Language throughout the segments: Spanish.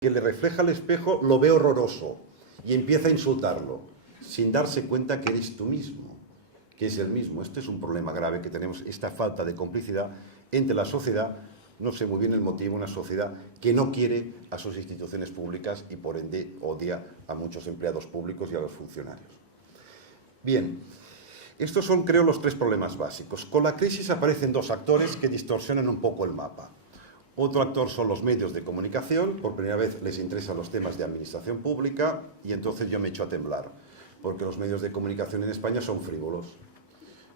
que le refleja el espejo lo ve horroroso y empieza a insultarlo, sin darse cuenta que eres tú mismo, que es el mismo. Este es un problema grave que tenemos, esta falta de complicidad entre la sociedad. No sé muy bien el motivo, una sociedad que no quiere a sus instituciones públicas y por ende odia a muchos empleados públicos y a los funcionarios. Bien, estos son, creo, los tres problemas básicos. Con la crisis aparecen dos actores que distorsionan un poco el mapa. Otro actor son los medios de comunicación. Por primera vez les interesan los temas de administración pública y entonces yo me echo a temblar, porque los medios de comunicación en España son frívolos.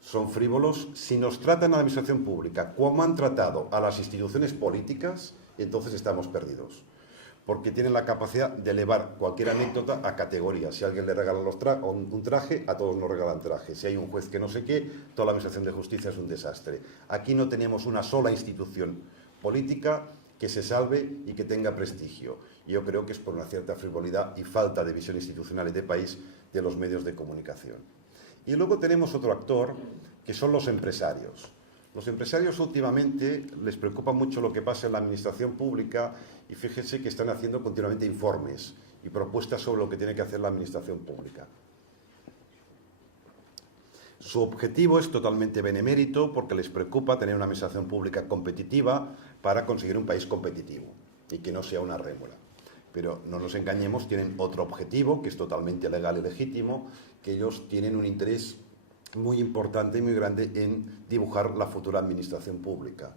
Son frívolos si nos tratan a la administración pública como han tratado a las instituciones políticas, entonces estamos perdidos. Porque tienen la capacidad de elevar cualquier anécdota a categorías. Si a alguien le regalan un traje, a todos nos regalan traje. Si hay un juez que no sé qué, toda la administración de justicia es un desastre. Aquí no tenemos una sola institución política que se salve y que tenga prestigio. Yo creo que es por una cierta frivolidad y falta de visión institucional y de país de los medios de comunicación. Y luego tenemos otro actor, que son los empresarios. Los empresarios últimamente les preocupa mucho lo que pasa en la administración pública y fíjense que están haciendo continuamente informes y propuestas sobre lo que tiene que hacer la administración pública. Su objetivo es totalmente benemérito porque les preocupa tener una administración pública competitiva para conseguir un país competitivo y que no sea una rémora. Pero no nos engañemos, tienen otro objetivo que es totalmente legal y legítimo, que ellos tienen un interés muy importante y muy grande en dibujar la futura administración pública,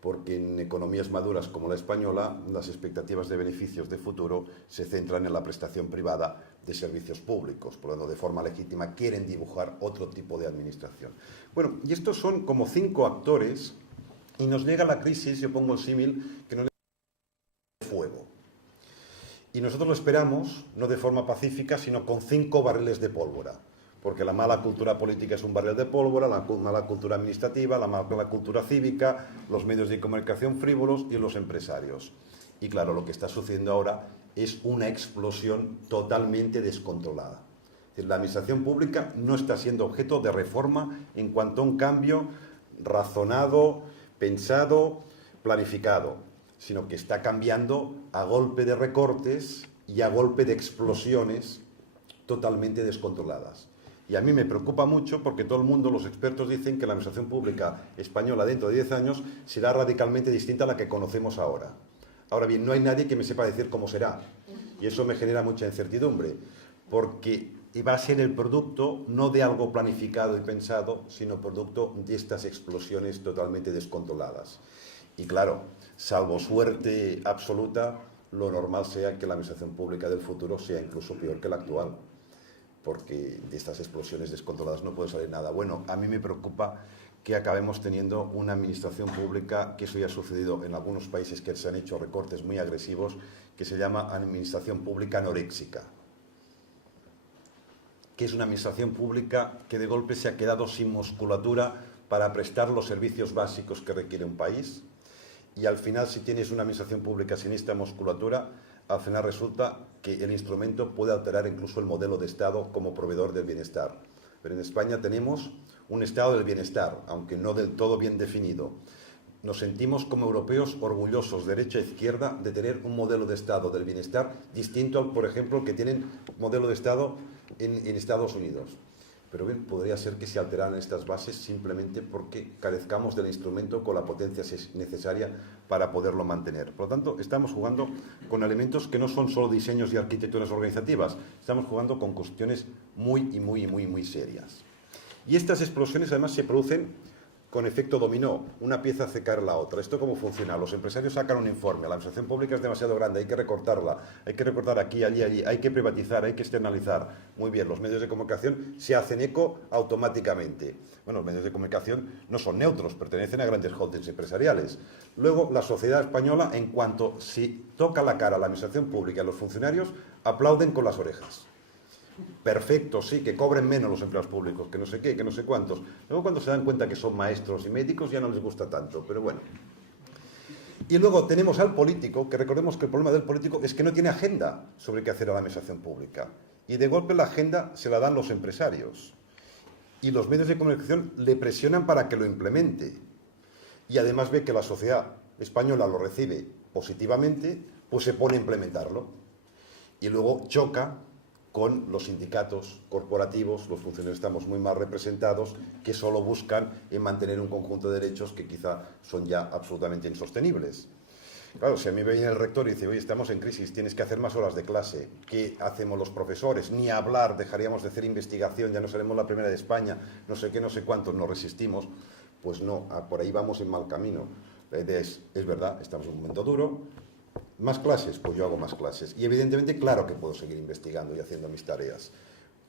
porque en economías maduras como la española, las expectativas de beneficios de futuro se centran en la prestación privada de servicios públicos, por lo tanto, de forma legítima quieren dibujar otro tipo de administración. Bueno, y estos son como 5 actores, y nos llega la crisis, yo pongo el símil, que nos llega fuego. Y nosotros lo esperamos, no de forma pacífica, sino con 5 barriles de pólvora. Porque la mala cultura política es un barril de pólvora, la mala cultura administrativa, la mala cultura cívica, los medios de comunicación frívolos y los empresarios. Y claro, lo que está sucediendo ahora es una explosión totalmente descontrolada. Es decir, la administración pública no está siendo objeto de reforma en cuanto a un cambio razonado, pensado, planificado, sino que está cambiando a golpe de recortes y a golpe de explosiones totalmente descontroladas. Y a mí me preocupa mucho porque todo el mundo, los expertos dicen que la administración pública española dentro de 10 años será radicalmente distinta a la que conocemos ahora. Ahora bien, no hay nadie que me sepa decir cómo será. Y eso me genera mucha incertidumbre, porque va a ser el producto no de algo planificado y pensado, sino producto de estas explosiones totalmente descontroladas. Y claro, salvo suerte absoluta, lo normal sea que la administración pública del futuro sea incluso peor que la actual, porque de estas explosiones descontroladas no puede salir nada bueno. A mí me preocupa que acabemos teniendo una administración pública, que eso ya ha sucedido en algunos países que se han hecho recortes muy agresivos, que se llama administración pública anoréxica, que es una administración pública que de golpe se ha quedado sin musculatura para prestar los servicios básicos que requiere un país. Y al final, si tienes una administración pública sin esta musculatura, al final resulta que el instrumento puede alterar incluso el modelo de Estado como proveedor del bienestar. Pero en España tenemos un Estado del bienestar, aunque no del todo bien definido. Nos sentimos como europeos orgullosos, derecha e izquierda, de tener un modelo de Estado del bienestar distinto al, por ejemplo, que tienen modelo de Estado en Estados Unidos. Pero bien, podría ser que se alteraran estas bases simplemente porque carezcamos del instrumento con la potencia necesaria para poderlo mantener. Por lo tanto, estamos jugando con elementos que no son solo diseños y arquitecturas organizativas, estamos jugando con cuestiones muy serias. Y estas explosiones además se producen con efecto dominó, una pieza hace caer la otra. ¿Esto cómo funciona? Los empresarios sacan un informe, la administración pública es demasiado grande, hay que recortarla, hay que recortar aquí, allí, hay que privatizar, hay que externalizar. Muy bien, los medios de comunicación se hacen eco automáticamente. Bueno, los medios de comunicación no son neutros, pertenecen a grandes holdings empresariales. Luego, la sociedad española, en cuanto se toca la cara a la administración pública y a los funcionarios, aplauden con las orejas. Perfecto, sí, que cobren menos los empleados públicos, que no sé qué, que no sé cuántos. Luego cuando se dan cuenta que son maestros y médicos ya no les gusta tanto, pero bueno. Y luego tenemos al político, que recordemos que el problema del político es que no tiene agenda sobre qué hacer a la administración pública. Y de golpe la agenda se la dan los empresarios. Y los medios de comunicación le presionan para que lo implemente. Y además ve que la sociedad española lo recibe positivamente, pues se pone a implementarlo. Y luego choca con los sindicatos corporativos, los funcionarios estamos muy mal representados, que solo buscan en mantener un conjunto de derechos que quizá son ya absolutamente insostenibles. Claro, si a mí me viene el rector y dice, oye, estamos en crisis, tienes que hacer más horas de clase, ¿qué hacemos los profesores? Ni hablar, dejaríamos de hacer investigación, ya no seremos la primera de España, no sé qué, no sé cuántos, nos resistimos. Pues no, por ahí vamos en mal camino. La idea es verdad, estamos en un momento duro. ¿Más clases? Pues yo hago más clases. Y evidentemente, claro que puedo seguir investigando y haciendo mis tareas.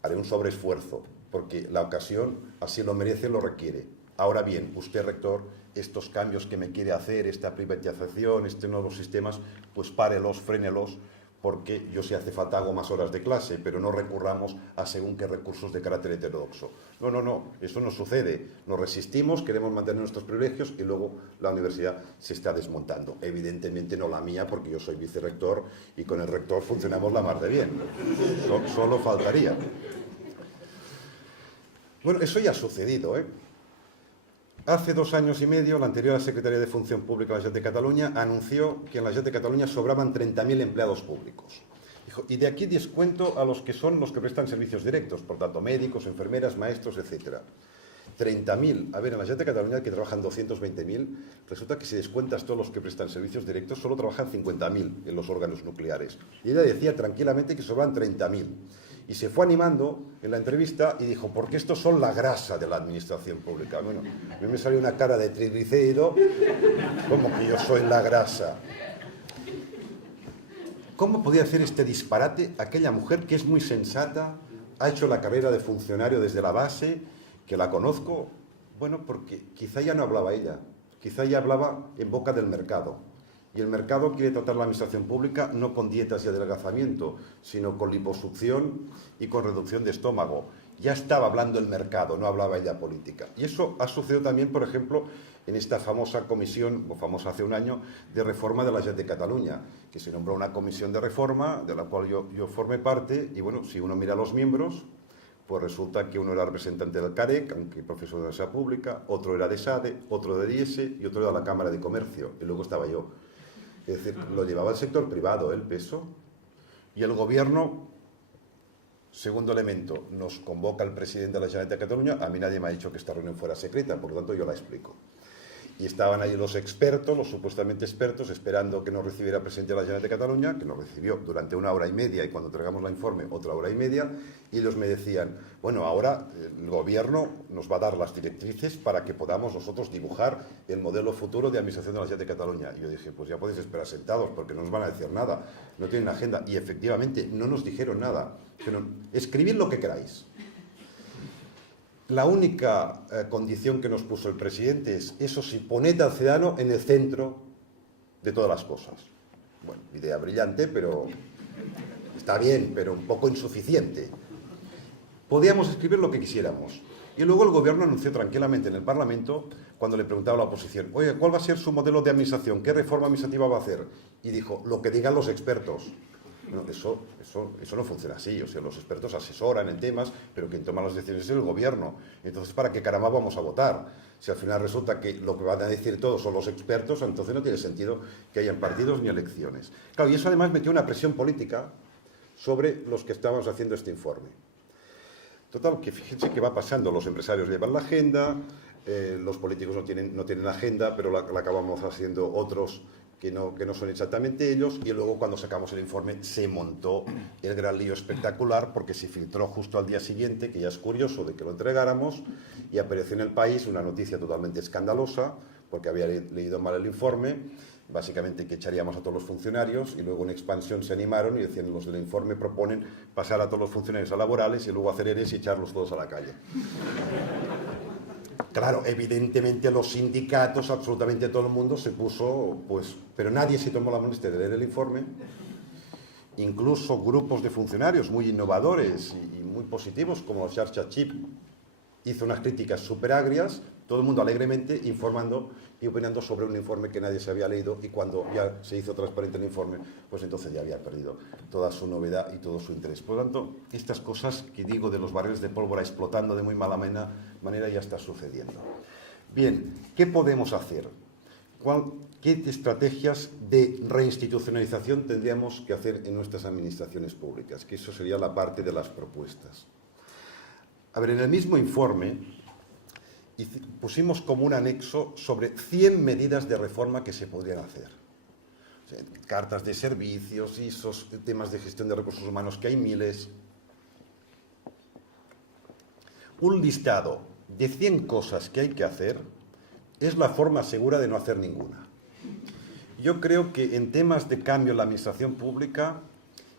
Haré un sobreesfuerzo, porque la ocasión así lo merece, lo requiere. Ahora bien, usted, rector, estos cambios que me quiere hacer, esta privatización, estos nuevos sistemas, pues párelos, frénelos, porque yo si hace falta hago más horas de clase, pero no recurramos a según qué recursos de carácter heterodoxo. No, no, no, eso no sucede. Nos resistimos, queremos mantener nuestros privilegios y luego la universidad se está desmontando. Evidentemente no la mía, porque yo soy vicerrector y con el rector funcionamos la mar de bien. Solo faltaría. Bueno, eso ya ha sucedido, ¿eh? Hace 2 años y medio, la anterior Secretaría de Función Pública de la Generalitat de Cataluña anunció que en la Generalitat de Cataluña sobraban 30.000 empleados públicos. Dijo, y de aquí descuento a los que son los que prestan servicios directos, por tanto, médicos, enfermeras, maestros, etc. 30.000. A ver, en la Generalitat de Cataluña, que trabajan 220.000, resulta que si descuentas todos los que prestan servicios directos, solo trabajan 50.000 en los órganos nucleares. Y ella decía tranquilamente que sobran 30.000. Y se fue animando en la entrevista y dijo, porque estos son la grasa de la administración pública. Bueno, a mí me salió una cara de triglicérido, como que yo soy la grasa. ¿Cómo podía hacer este disparate aquella mujer que es muy sensata, ha hecho la carrera de funcionario desde la base, que la conozco? Bueno, porque quizá ya no hablaba ella, quizá ya hablaba en boca del mercado. Y el mercado quiere tratar la administración pública no con dietas y adelgazamiento, sino con liposucción y con reducción de estómago. Ya estaba hablando el mercado, no hablaba ella política. Y eso ha sucedido también, por ejemplo, en esta famosa comisión, o famosa hace un año, de reforma de la Generalitat de Cataluña, que se nombró una comisión de reforma, de la cual yo formé parte, y bueno, si uno mira a los miembros, pues resulta que uno era representante del CAREC, aunque profesor de la Universidad Pública, otro era de SADE, otro de DIESE y otro era de la Cámara de Comercio, y luego estaba yo. Es decir, lo llevaba el sector privado, el peso, y el gobierno, segundo elemento, nos convoca el presidente de la Generalitat de Cataluña, a mí nadie me ha dicho que esta reunión fuera secreta, por lo tanto yo la explico. Y estaban ahí los expertos, los supuestamente expertos, esperando que nos recibiera el presidente de la Generalitat de Cataluña, que nos recibió durante 1 hora y media, y cuando entregamos el informe, otra 1 hora y media, y ellos me decían, bueno, ahora el gobierno nos va a dar las directrices para que podamos nosotros dibujar el modelo futuro de administración de la Generalitat de Cataluña. Y yo dije, pues ya podéis esperar sentados, porque no nos van a decir nada, no tienen agenda. Y efectivamente, no nos dijeron nada. Dijeron, escribid lo que queráis. La única condición que nos puso el presidente es, eso sí, poned al ciudadano en el centro de todas las cosas. Bueno, idea brillante, pero está bien, pero un poco insuficiente. Podíamos escribir lo que quisiéramos. Y luego el gobierno anunció tranquilamente en el Parlamento, cuando le preguntaba a la oposición, oye, ¿cuál va a ser su modelo de administración? ¿Qué reforma administrativa va a hacer? Y dijo, lo que digan los expertos. No, eso no funciona así. O sea, los expertos asesoran en temas, pero quien toma las decisiones es el gobierno. Entonces, ¿para qué caramba vamos a votar? Si al final resulta que lo que van a decir todos son los expertos, entonces no tiene sentido que hayan partidos ni elecciones. Claro, y eso además metió una presión política sobre los que estábamos haciendo este informe. Total, que fíjense que va pasando, los empresarios llevan la agenda, los políticos no tienen agenda, pero la acabamos haciendo otros que no son exactamente ellos, y luego cuando sacamos el informe se montó el gran lío espectacular porque se filtró justo al día siguiente, que ya es curioso de que lo entregáramos, y apareció en El País una noticia totalmente escandalosa porque había leído mal el informe, básicamente que echaríamos a todos los funcionarios, y luego en Expansión se animaron y decían, los del informe proponen pasar a todos los funcionarios a laborales y luego hacer ERES y echarlos todos a la calle. Claro, evidentemente los sindicatos, absolutamente todo el mundo se puso, pues, pero nadie se tomó la molestia de leer el informe. Incluso grupos de funcionarios muy innovadores y muy positivos, como la Xarxa Chip, hizo unas críticas súper agrias, todo el mundo alegremente informando y opinando sobre un informe que nadie se había leído, y cuando ya se hizo transparente el informe, pues entonces ya había perdido toda su novedad y todo su interés. Por lo tanto, estas cosas que digo de los barriles de pólvora explotando de muy mala manera ya está sucediendo. Bien, ¿qué podemos hacer? ¿qué estrategias de reinstitucionalización tendríamos que hacer en nuestras administraciones públicas? Que eso sería la parte de las propuestas. A ver, en el mismo informe pusimos como un anexo sobre 100 medidas de reforma que se podrían hacer. O sea, cartas de servicios, ISOs, temas de gestión de recursos humanos, que hay miles. Un listado de 100 cosas que hay que hacer es la forma segura de no hacer ninguna. Yo creo que en temas de cambio en la administración pública,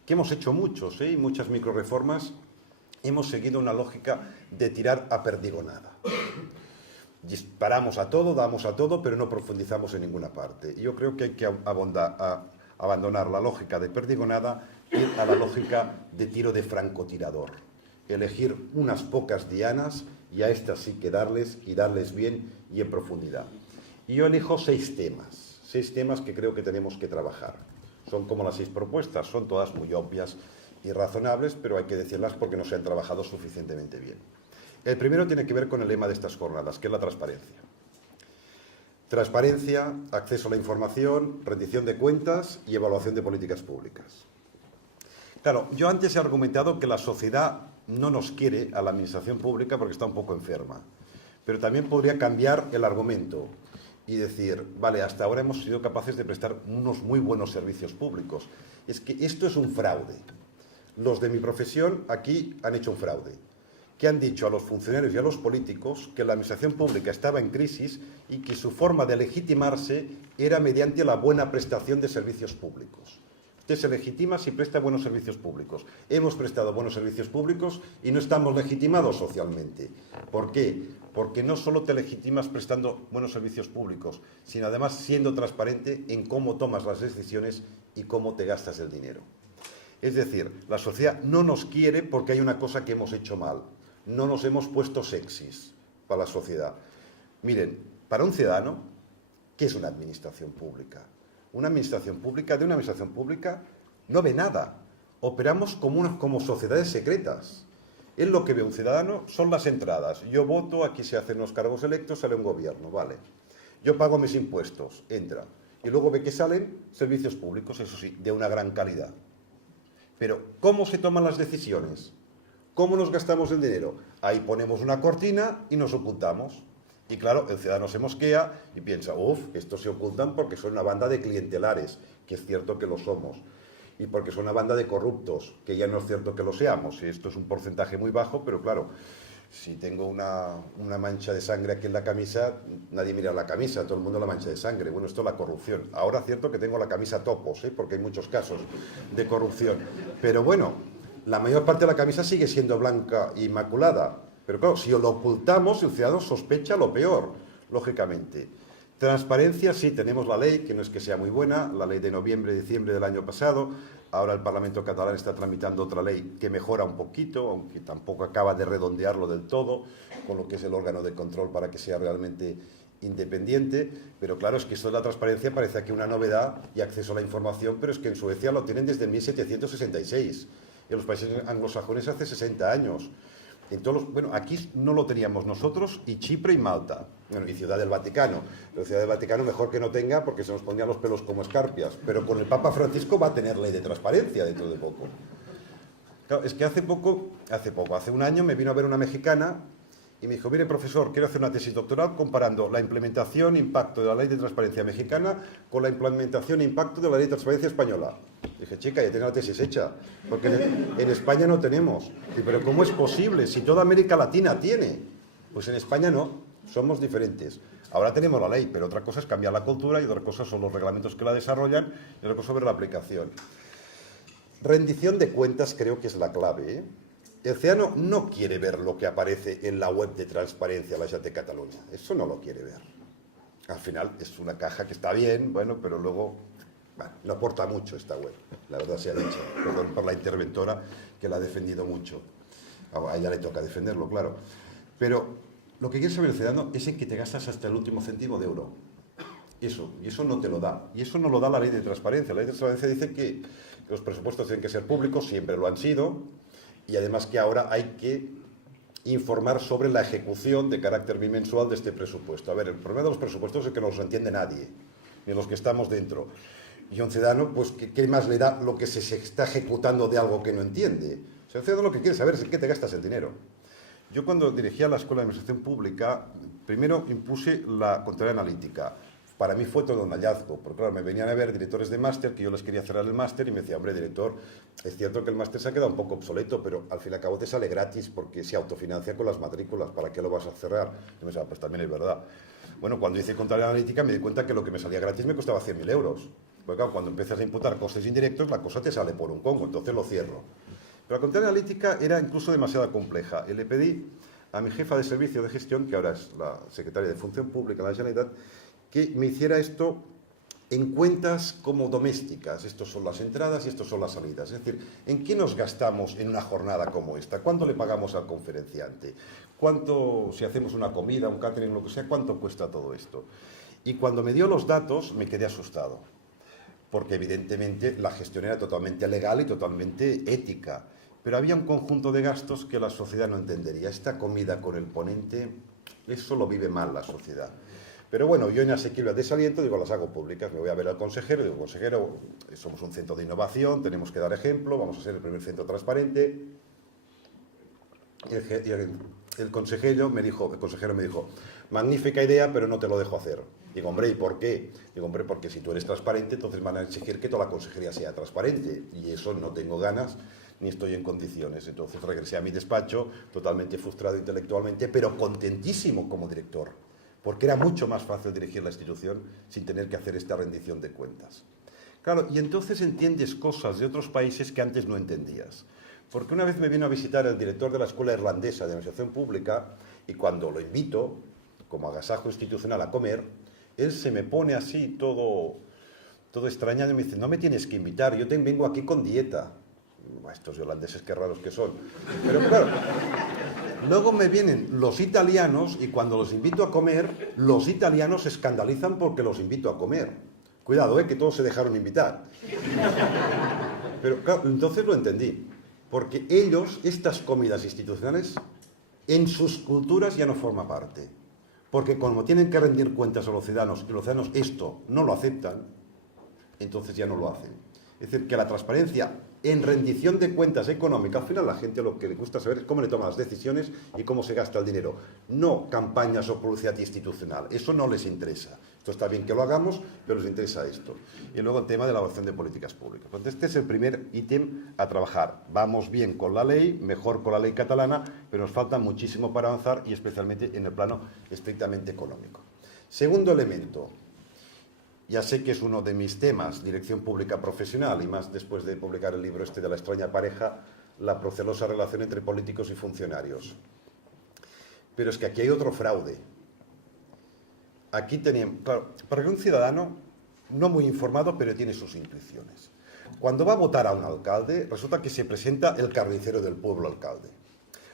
que hemos hecho muchos, y muchas microreformas, hemos seguido una lógica de tirar a perdigonada. Disparamos a todo, damos a todo, pero no profundizamos en ninguna parte. Y yo creo que hay que abandonar la lógica de perdigonada y a la lógica de tiro de francotirador. Elegir unas pocas dianas y a estas sí que darles, y darles bien y en profundidad. Y yo elijo 6 temas que creo que tenemos que trabajar. Son como las 6 propuestas, son todas muy obvias y razonables, pero hay que decirlas porque no se han trabajado suficientemente bien. El primero tiene que ver con el lema de estas jornadas, que es la transparencia. Transparencia, acceso a la información, rendición de cuentas y evaluación de políticas públicas. Claro, yo antes he argumentado que la sociedad no nos quiere a la administración pública porque está un poco enferma, pero también podría cambiar el argumento y decir, vale, hasta ahora hemos sido capaces de prestar unos muy buenos servicios públicos. Es que esto es un fraude. Los de mi profesión aquí han hecho un fraude, que han dicho a los funcionarios y a los políticos que la administración pública estaba en crisis y que su forma de legitimarse era mediante la buena prestación de servicios públicos. Usted se legitima si presta buenos servicios públicos. Hemos prestado buenos servicios públicos y no estamos legitimados socialmente. ¿Por qué? Porque no solo te legitimas prestando buenos servicios públicos, sino además siendo transparente en cómo tomas las decisiones y cómo te gastas el dinero. Es decir, la sociedad no nos quiere porque hay una cosa que hemos hecho mal. No nos hemos puesto sexys para la sociedad. Miren, para un ciudadano, ¿qué es una administración pública? Una administración pública, de una administración pública, no ve nada. Operamos como sociedades secretas. Él lo que ve un ciudadano son las entradas. Yo voto, aquí se hacen los cargos electos, sale un gobierno, vale. Yo pago mis impuestos, entra. Y luego ve que salen servicios públicos, eso sí, de una gran calidad. Pero, ¿cómo se toman las decisiones? ¿Cómo nos gastamos el dinero? Ahí ponemos una cortina y nos ocultamos. Y claro, el ciudadano se mosquea y piensa, estos se ocultan porque son una banda de clientelares, que es cierto que lo somos. Y porque son una banda de corruptos, que ya no es cierto que lo seamos. Y esto es un porcentaje muy bajo, pero claro, si tengo una mancha de sangre aquí en la camisa, nadie mira la camisa, todo el mundo la mancha de sangre. Bueno, esto es la corrupción. Ahora es cierto que tengo la camisa topos, porque hay muchos casos de corrupción. Pero bueno, la mayor parte de la camisa sigue siendo blanca e inmaculada. Pero claro, si lo ocultamos, el ciudadano sospecha lo peor, lógicamente. Transparencia, sí, tenemos la ley, que no es que sea muy buena, la ley de noviembre-diciembre del año pasado. Ahora el Parlamento catalán está tramitando otra ley que mejora un poquito, aunque tampoco acaba de redondearlo del todo, con lo que es el órgano de control para que sea realmente independiente. Pero claro, es que esto de la transparencia parece aquí una novedad y acceso a la información, pero es que en Suecia lo tienen desde 1766. En los países anglosajones hace 60 años. Bueno, aquí no lo teníamos nosotros y Chipre y Malta. Bueno, y Ciudad del Vaticano. La Ciudad del Vaticano mejor que no tenga porque se nos pondrían los pelos como escarpias. Pero con el Papa Francisco va a tener ley de transparencia dentro de poco. Claro, es que hace un año me vino a ver una mexicana y me dijo, mire profesor, quiero hacer una tesis doctoral comparando la implementación e impacto de la ley de transparencia mexicana con la implementación e impacto de la ley de transparencia española. Dije, chica, ya tengo la tesis hecha, porque en España no tenemos. Pero ¿cómo es posible? Si toda América Latina tiene. Pues en España no, somos diferentes. Ahora tenemos la ley, pero otra cosa es cambiar la cultura y otra cosa son los reglamentos que la desarrollan y otra cosa ver la aplicación. Rendición de cuentas creo que es la clave, El ciudadano no quiere ver lo que aparece en la web de transparencia de la Generalitat de Cataluña. Eso no lo quiere ver. Al final es una caja que está bien, bueno, pero luego no aporta mucho esta web. La verdad se ha dicho. Perdón por la interventora que la ha defendido mucho. A ella le toca defenderlo, claro. Pero lo que quiere saber el ciudadano es en que te gastas hasta el último céntimo de euro. Y eso no te lo da. Y eso no lo da la ley de transparencia. La ley de transparencia dice que los presupuestos tienen que ser públicos, siempre lo han sido. Y además que ahora hay que informar sobre la ejecución de carácter bimensual de este presupuesto. A ver, el problema de los presupuestos es que no los entiende nadie, ni los que estamos dentro. Y un ciudadano, pues, ¿qué más le da lo que se está ejecutando de algo que no entiende? O sea, el ciudadano lo que quiere saber es en qué te gastas el dinero. Yo cuando dirigía la Escuela de Administración Pública, primero impuse la contabilidad analítica. Para mí fue todo un hallazgo, porque claro, me venían a ver directores de máster, que yo les quería cerrar el máster, y me decía, hombre, director, es cierto que el máster se ha quedado un poco obsoleto, pero al fin y al cabo te sale gratis, porque se autofinancia con las matrículas, ¿para qué lo vas a cerrar? Y me decía, pues también es verdad. Bueno, cuando hice contabilidad analítica me di cuenta que lo que me salía gratis me costaba 100.000 euros. Porque claro, cuando empiezas a imputar costes indirectos, la cosa te sale por un congo, entonces lo cierro. Pero la contabilidad analítica era incluso demasiado compleja, y le pedí a mi jefa de servicio de gestión, que ahora es la secretaria de Función Pública de la Generalitat, que me hiciera esto en cuentas como domésticas. Estos son las entradas y estos son las salidas. Es decir, ¿en qué nos gastamos en una jornada como esta? ¿Cuánto le pagamos al conferenciante? ¿Cuánto, si hacemos una comida, un catering, lo que sea, cuánto cuesta todo esto? Y cuando me dio los datos me quedé asustado, porque evidentemente la gestión era totalmente legal y totalmente ética. Pero había un conjunto de gastos que la sociedad no entendería. Esta comida con el ponente, eso lo vive mal la sociedad. Pero bueno, yo en asequible desaliento digo, las hago públicas, me voy a ver al consejero, digo, consejero, somos un centro de innovación, tenemos que dar ejemplo, vamos a ser el primer centro transparente. Y el consejero me dijo, magnífica idea, pero no te lo dejo hacer. Digo, hombre, ¿y por qué? Digo, hombre, porque si tú eres transparente, entonces van a exigir que toda la consejería sea transparente, y eso no tengo ganas, ni estoy en condiciones. Entonces regresé a mi despacho, totalmente frustrado intelectualmente, pero contentísimo como director, porque era mucho más fácil dirigir la institución sin tener que hacer esta rendición de cuentas. Claro, y entonces entiendes cosas de otros países que antes no entendías. Porque una vez me vino a visitar el director de la Escuela Irlandesa de Administración Pública, y cuando lo invito, como agasajo institucional, a comer, él se me pone así todo extrañado y me dice, no me tienes que invitar, yo vengo aquí con dieta. Estos holandeses qué raros que son. Pero claro, luego me vienen los italianos y cuando los invito a comer, los italianos se escandalizan porque los invito a comer. Cuidado, que todos se dejaron invitar. Pero claro, entonces lo entendí. Porque ellos, estas comidas institucionales, en sus culturas ya no forma parte. Porque como tienen que rendir cuentas a los ciudadanos y los ciudadanos esto no lo aceptan, entonces ya no lo hacen. Es decir, que la transparencia en rendición de cuentas económicas, al final la gente lo que le gusta saber es cómo le toman las decisiones y cómo se gasta el dinero. No campañas o publicidad institucional, eso no les interesa. Esto está bien que lo hagamos, pero les interesa esto. Y luego el tema de la elaboración de políticas públicas. Entonces, este es el primer ítem a trabajar. Vamos bien con la ley, mejor con la ley catalana, pero nos falta muchísimo para avanzar y especialmente en el plano estrictamente económico. Segundo elemento. Ya sé que es uno de mis temas, dirección pública profesional, y más después de publicar el libro este de la extraña pareja, la procelosa relación entre políticos y funcionarios. Pero es que aquí hay otro fraude. Aquí tenemos, claro, porque un ciudadano, no muy informado, pero tiene sus intuiciones. Cuando va a votar a un alcalde, resulta que se presenta el carnicero del pueblo alcalde.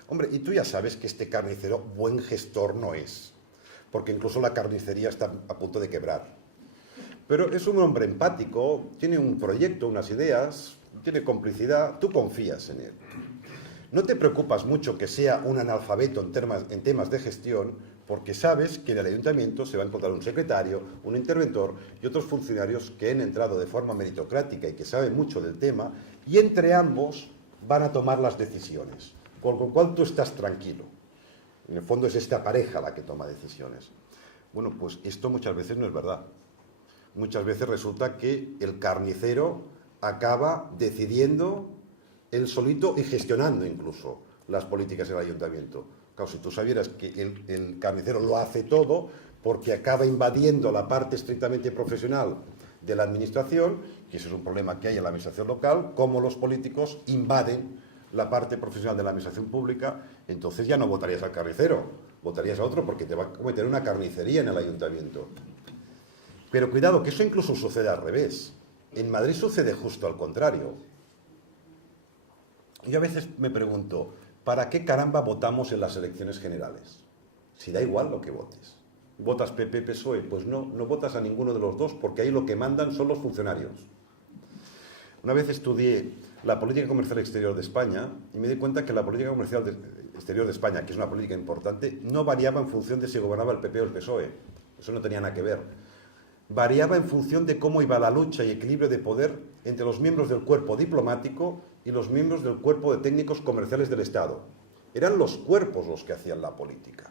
Hombre, y tú ya sabes que este carnicero buen gestor no es, porque incluso la carnicería está a punto de quebrar. Pero es un hombre empático, tiene un proyecto, unas ideas, tiene complicidad, tú confías en él. No te preocupas mucho que sea un analfabeto en temas de gestión, porque sabes que en el ayuntamiento se va a encontrar un secretario, un interventor y otros funcionarios que han entrado de forma meritocrática y que saben mucho del tema, y entre ambos van a tomar las decisiones, con lo cual tú estás tranquilo. En el fondo es esta pareja la que toma decisiones. Bueno, pues esto muchas veces no es verdad. Muchas veces resulta que el carnicero acaba decidiendo él solito y gestionando incluso las políticas del ayuntamiento. Claro, si tú sabieras que el carnicero lo hace todo porque acaba invadiendo la parte estrictamente profesional de la administración, que ese es un problema que hay en la administración local, como los políticos invaden la parte profesional de la administración pública, entonces ya no votarías al carnicero, votarías a otro porque te va a cometer una carnicería en el ayuntamiento. Pero cuidado, que eso incluso sucede al revés. En Madrid sucede justo al contrario. Yo a veces me pregunto, ¿para qué caramba votamos en las elecciones generales? Si da igual lo que votes. ¿Votas PP, PSOE? Pues no votas a ninguno de los dos, porque ahí lo que mandan son los funcionarios. Una vez estudié la política comercial exterior de España y me di cuenta que la política comercial exterior de España, que es una política importante, no variaba en función de si gobernaba el PP o el PSOE. Eso no tenía nada que ver. Variaba en función de cómo iba la lucha y equilibrio de poder entre los miembros del cuerpo diplomático y los miembros del cuerpo de técnicos comerciales del Estado. Eran los cuerpos los que hacían la política.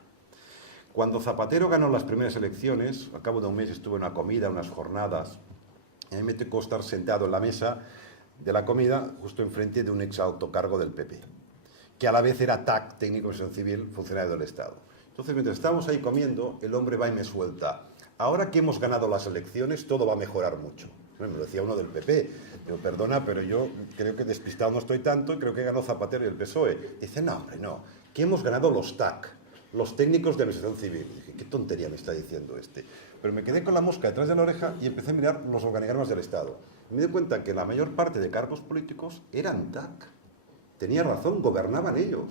Cuando Zapatero ganó las primeras elecciones, al cabo de un mes estuve en una comida, unas jornadas, y a mí me tocó estar sentado en la mesa de la comida justo enfrente de un ex alto cargo del PP, que a la vez era TAC, técnico de administración civil, funcionario del Estado. Entonces, mientras estábamos ahí comiendo, el hombre va y me suelta: ahora que hemos ganado las elecciones, todo va a mejorar mucho. Me lo decía uno del PP. Digo, perdona, pero yo creo que despistado no estoy tanto y creo que ganó Zapatero y el PSOE. Dice, no, hombre, no, que hemos ganado los TAC, los técnicos de administración civil. Dije, qué tontería me está diciendo este. Pero me quedé con la mosca detrás de la oreja y empecé a mirar los organigramas del Estado. Y me di cuenta que la mayor parte de cargos políticos eran TAC. Tenía razón, gobernaban ellos.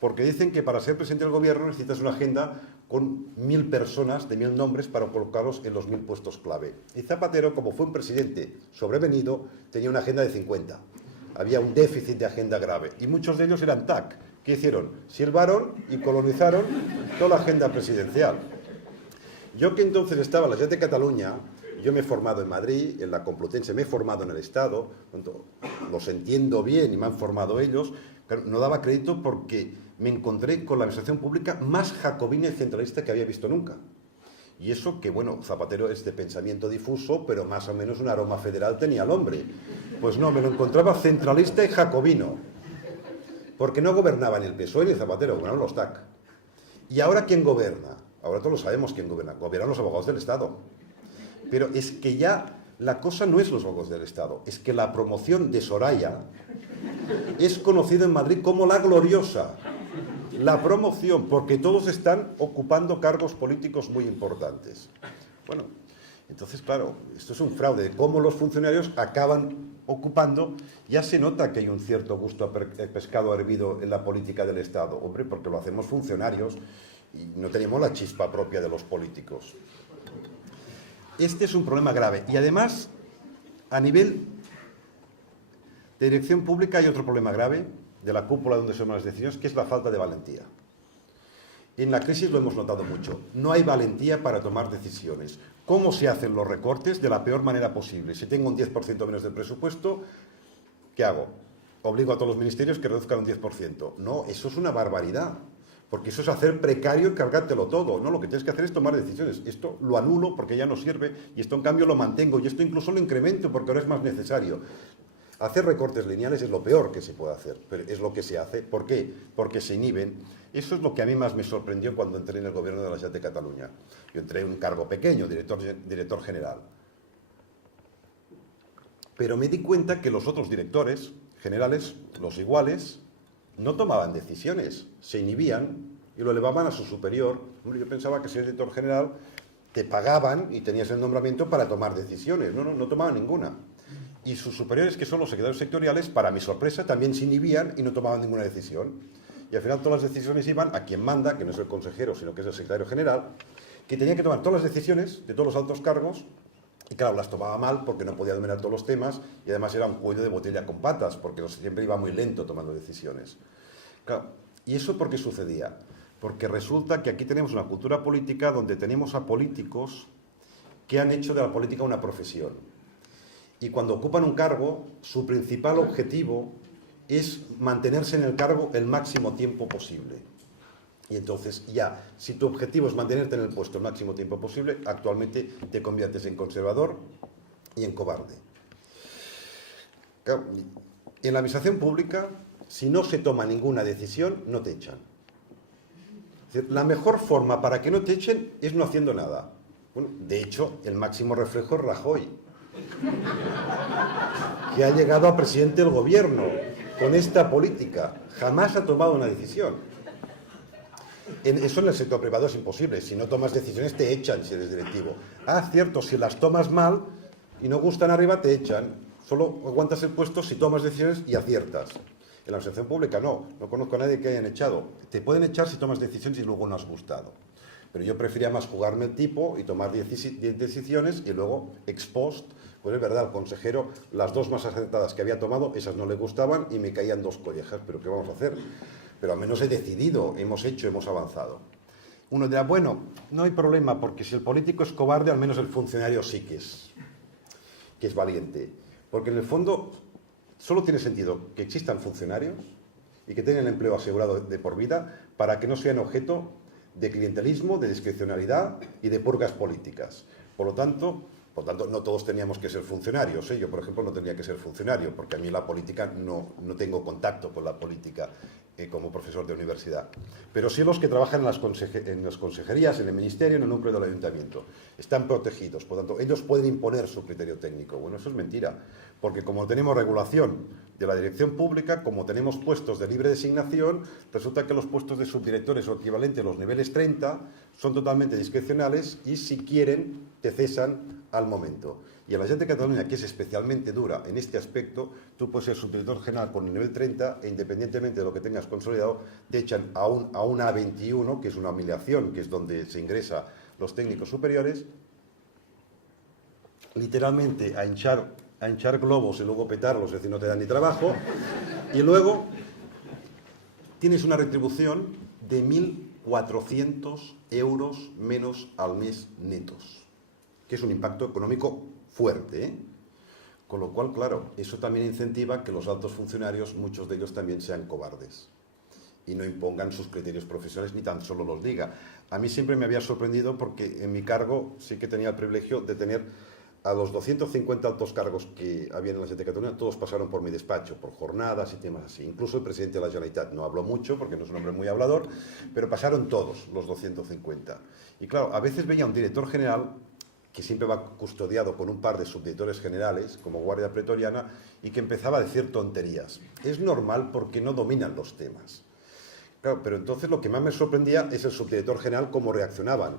Porque dicen que para ser presidente del gobierno necesitas una agenda con 1000 personas, de 1000 nombres, para colocarlos en los 1000 puestos clave. Y Zapatero, como fue un presidente sobrevenido, tenía una agenda de 50. Había un déficit de agenda grave. Y muchos de ellos eran TAC. ¿Qué hicieron? Silbaron y colonizaron toda la agenda presidencial. Yo que entonces estaba en la Generalitat de Cataluña, yo me he formado en Madrid, en la Complutense, me he formado en el Estado, los entiendo bien y me han formado ellos, pero no daba crédito porque me encontré con la administración pública más jacobina y centralista que había visto nunca. Y eso que, bueno, Zapatero es de pensamiento difuso, pero más o menos un aroma federal tenía el hombre. Pues no, me lo encontraba centralista y jacobino, porque no gobernaba ni el PSOE ni el Zapatero, gobernaban los TAC. ¿Y ahora quién gobierna? Ahora todos lo sabemos quién gobierna. Gobiernan los abogados del Estado. Pero es que ya la cosa no es los abogados del Estado, es que la promoción de Soraya es conocida en Madrid como la gloriosa. La promoción, porque todos están ocupando cargos políticos muy importantes. Bueno, entonces, claro, esto es un fraude. Cómo los funcionarios acaban ocupando, ya se nota que hay un cierto gusto a pescado hervido en la política del Estado. Hombre, porque lo hacemos funcionarios y no tenemos la chispa propia de los políticos. Este es un problema grave. Y además, a nivel de dirección pública hay otro problema grave de la cúpula donde se toman las decisiones, que es la falta de valentía. En la crisis lo hemos notado mucho. No hay valentía para tomar decisiones. ¿Cómo se hacen los recortes? De la peor manera posible. Si tengo un 10% menos del presupuesto, ¿qué hago? ¿Obligo a todos los ministerios que reduzcan un 10%? No, eso es una barbaridad. Porque eso es hacer precario y cargártelo todo. No, lo que tienes que hacer es tomar decisiones. Esto lo anulo porque ya no sirve y esto en cambio lo mantengo y esto incluso lo incremento porque ahora es más necesario. Hacer recortes lineales es lo peor que se puede hacer, pero es lo que se hace. ¿Por qué? Porque se inhiben. Eso es lo que a mí más me sorprendió cuando entré en el gobierno de la Generalitat de Cataluña. Yo entré en un cargo pequeño, director general. Pero me di cuenta que los otros directores generales, los iguales, no tomaban decisiones, se inhibían y lo elevaban a su superior. Hombre, yo pensaba que si eres director general te pagaban y tenías el nombramiento para tomar decisiones. No tomaban ninguna. Y sus superiores, que son los secretarios sectoriales, para mi sorpresa, también se inhibían y no tomaban ninguna decisión. Y al final todas las decisiones iban a quien manda, que no es el consejero, sino que es el secretario general, que tenía que tomar todas las decisiones de todos los altos cargos, y claro, las tomaba mal porque no podía dominar todos los temas, y además era un cuello de botella con patas, porque siempre iba muy lento tomando decisiones. Claro, ¿y eso por qué sucedía? Porque resulta que aquí tenemos una cultura política donde tenemos a políticos que han hecho de la política una profesión. Y cuando ocupan un cargo, su principal objetivo es mantenerse en el cargo el máximo tiempo posible. Y entonces ya, si tu objetivo es mantenerte en el puesto el máximo tiempo posible, actualmente te conviertes en conservador y en cobarde. Claro, en la administración pública, si no se toma ninguna decisión, no te echan. Es decir, la mejor forma para que no te echen es no haciendo nada. Bueno, de hecho, el máximo reflejo es Rajoy, que ha llegado a presidente del gobierno con esta política. Jamás ha tomado una decisión. Eso en el sector privado es imposible. Si no tomas decisiones te echan si eres directivo. Ah, cierto, si las tomas mal y no gustan arriba te echan. Solo aguantas el puesto si tomas decisiones y aciertas. En la administración pública no conozco a nadie que hayan echado. Te pueden echar si tomas decisiones y luego no has gustado. Pero yo prefería más jugarme el tipo y tomar 10 decisiones y luego ex post, Pues es verdad, al consejero, las dos más acertadas que había tomado, esas no le gustaban y me caían dos collejas, pero ¿qué vamos a hacer? Pero al menos he decidido, hemos hecho, hemos avanzado. Uno dirá, bueno, no hay problema, porque si el político es cobarde, al menos el funcionario sí que es valiente. Porque en el fondo solo tiene sentido que existan funcionarios y que tengan el empleo asegurado de por vida para que no sean objeto de clientelismo, de discrecionalidad y de purgas políticas. Por lo tanto, no todos teníamos que ser funcionarios, ¿eh? Yo, por ejemplo, no tendría que ser funcionario, porque a mí la política no tengo contacto con la política como profesor de universidad. Pero sí los que trabajan en las consejerías, en el ministerio, en el núcleo del ayuntamiento. Están protegidos, por lo tanto, ellos pueden imponer su criterio técnico. Bueno, eso es mentira, porque como tenemos regulación de la dirección pública, como tenemos puestos de libre designación, resulta que los puestos de subdirectores o equivalente a los niveles 30 son totalmente discrecionales y si quieren te cesan al momento. Y en la Generalitat de Cataluña, que es especialmente dura en este aspecto, tú puedes ser subdirector general con el nivel 30 e independientemente de lo que tengas consolidado, te echan a un A21, que es una humiliación, que es donde se ingresa los técnicos superiores, literalmente a hinchar globos y luego petarlos, es decir, no te dan ni trabajo, y luego tienes una retribución de 1.400 euros menos al mes netos, que es un impacto económico fuerte, ¿eh? Con lo cual, claro, eso también incentiva que los altos funcionarios, muchos de ellos también sean cobardes y no impongan sus criterios profesionales ni tan solo los diga. A mí siempre me había sorprendido porque en mi cargo sí que tenía el privilegio de tener a los 250 altos cargos que había en la Generalitat de Cataluña, todos pasaron por mi despacho, por jornadas y temas así. Incluso el presidente de la Generalitat, no habló mucho porque no es un hombre muy hablador, pero pasaron todos los 250. Y claro, a veces veía un director general que siempre va custodiado con un par de subdirectores generales, como guardia pretoriana, y que empezaba a decir tonterías. Es normal porque no dominan los temas. Claro, pero entonces lo que más me sorprendía es el subdirector general, cómo reaccionaban.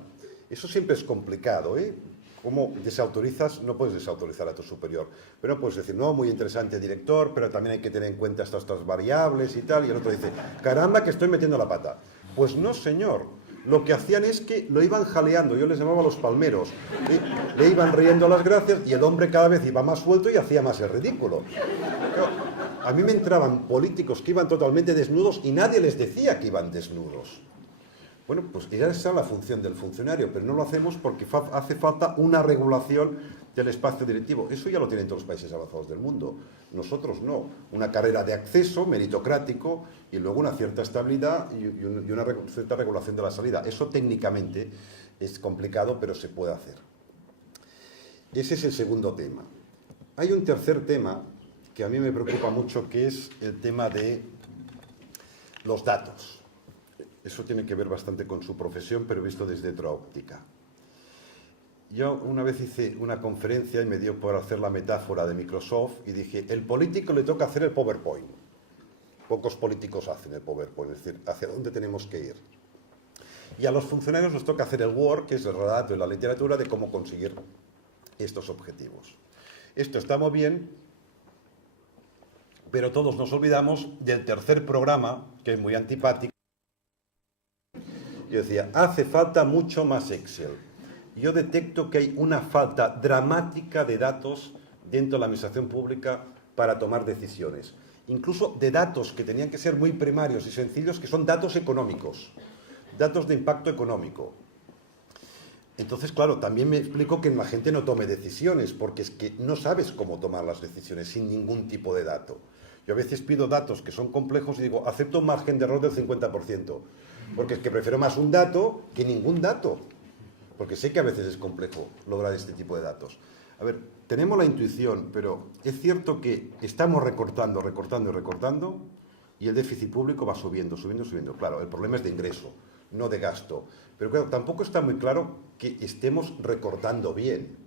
Eso siempre es complicado, ¿eh? ¿Cómo desautorizas? No puedes desautorizar a tu superior. Pero no puedes decir, no, muy interesante director, pero también hay que tener en cuenta estas variables y tal. Y el otro dice, caramba, que estoy metiendo la pata. Pues no, señor. Lo que hacían es que lo iban jaleando, yo les llamaba los palmeros, le iban riendo las gracias y el hombre cada vez iba más suelto y hacía más el ridículo. Pero a mí me entraban políticos que iban totalmente desnudos y nadie les decía que iban desnudos. Bueno, pues esa es la función del funcionario, pero no lo hacemos porque hace falta una regulación del espacio directivo. Eso ya lo tienen todos los países avanzados del mundo. Nosotros no. Una carrera de acceso meritocrático y luego una cierta estabilidad y una cierta regulación de la salida. Eso técnicamente es complicado, pero se puede hacer. Ese es el segundo tema. Hay un tercer tema que a mí me preocupa mucho, que es el tema de los datos. Eso tiene que ver bastante con su profesión, pero visto desde otra óptica. Yo una vez hice una conferencia y me dio por hacer la metáfora de Microsoft y dije, el político le toca hacer el PowerPoint. Pocos políticos hacen el PowerPoint, es decir, hacia dónde tenemos que ir. Y a los funcionarios nos toca hacer el Word, que es el relato y la literatura de cómo conseguir estos objetivos. Esto está muy bien, pero todos nos olvidamos del tercer programa, que es muy antipático. Yo decía, hace falta mucho más Excel. Yo detecto que hay una falta dramática de datos dentro de la administración pública para tomar decisiones. Incluso de datos que tenían que ser muy primarios y sencillos, que son datos económicos, datos de impacto económico. Entonces, claro, también me explico que la gente no tome decisiones, porque es que no sabes cómo tomar las decisiones sin ningún tipo de dato. Yo a veces pido datos que son complejos y digo, acepto un margen de error del 50%, porque es que prefiero más un dato que ningún dato. Porque sé que a veces es complejo lograr este tipo de datos. A ver, tenemos la intuición, pero es cierto que estamos recortando y el déficit público va subiendo. Claro, el problema es de ingreso, no de gasto. Pero claro, tampoco está muy claro que estemos recortando bien.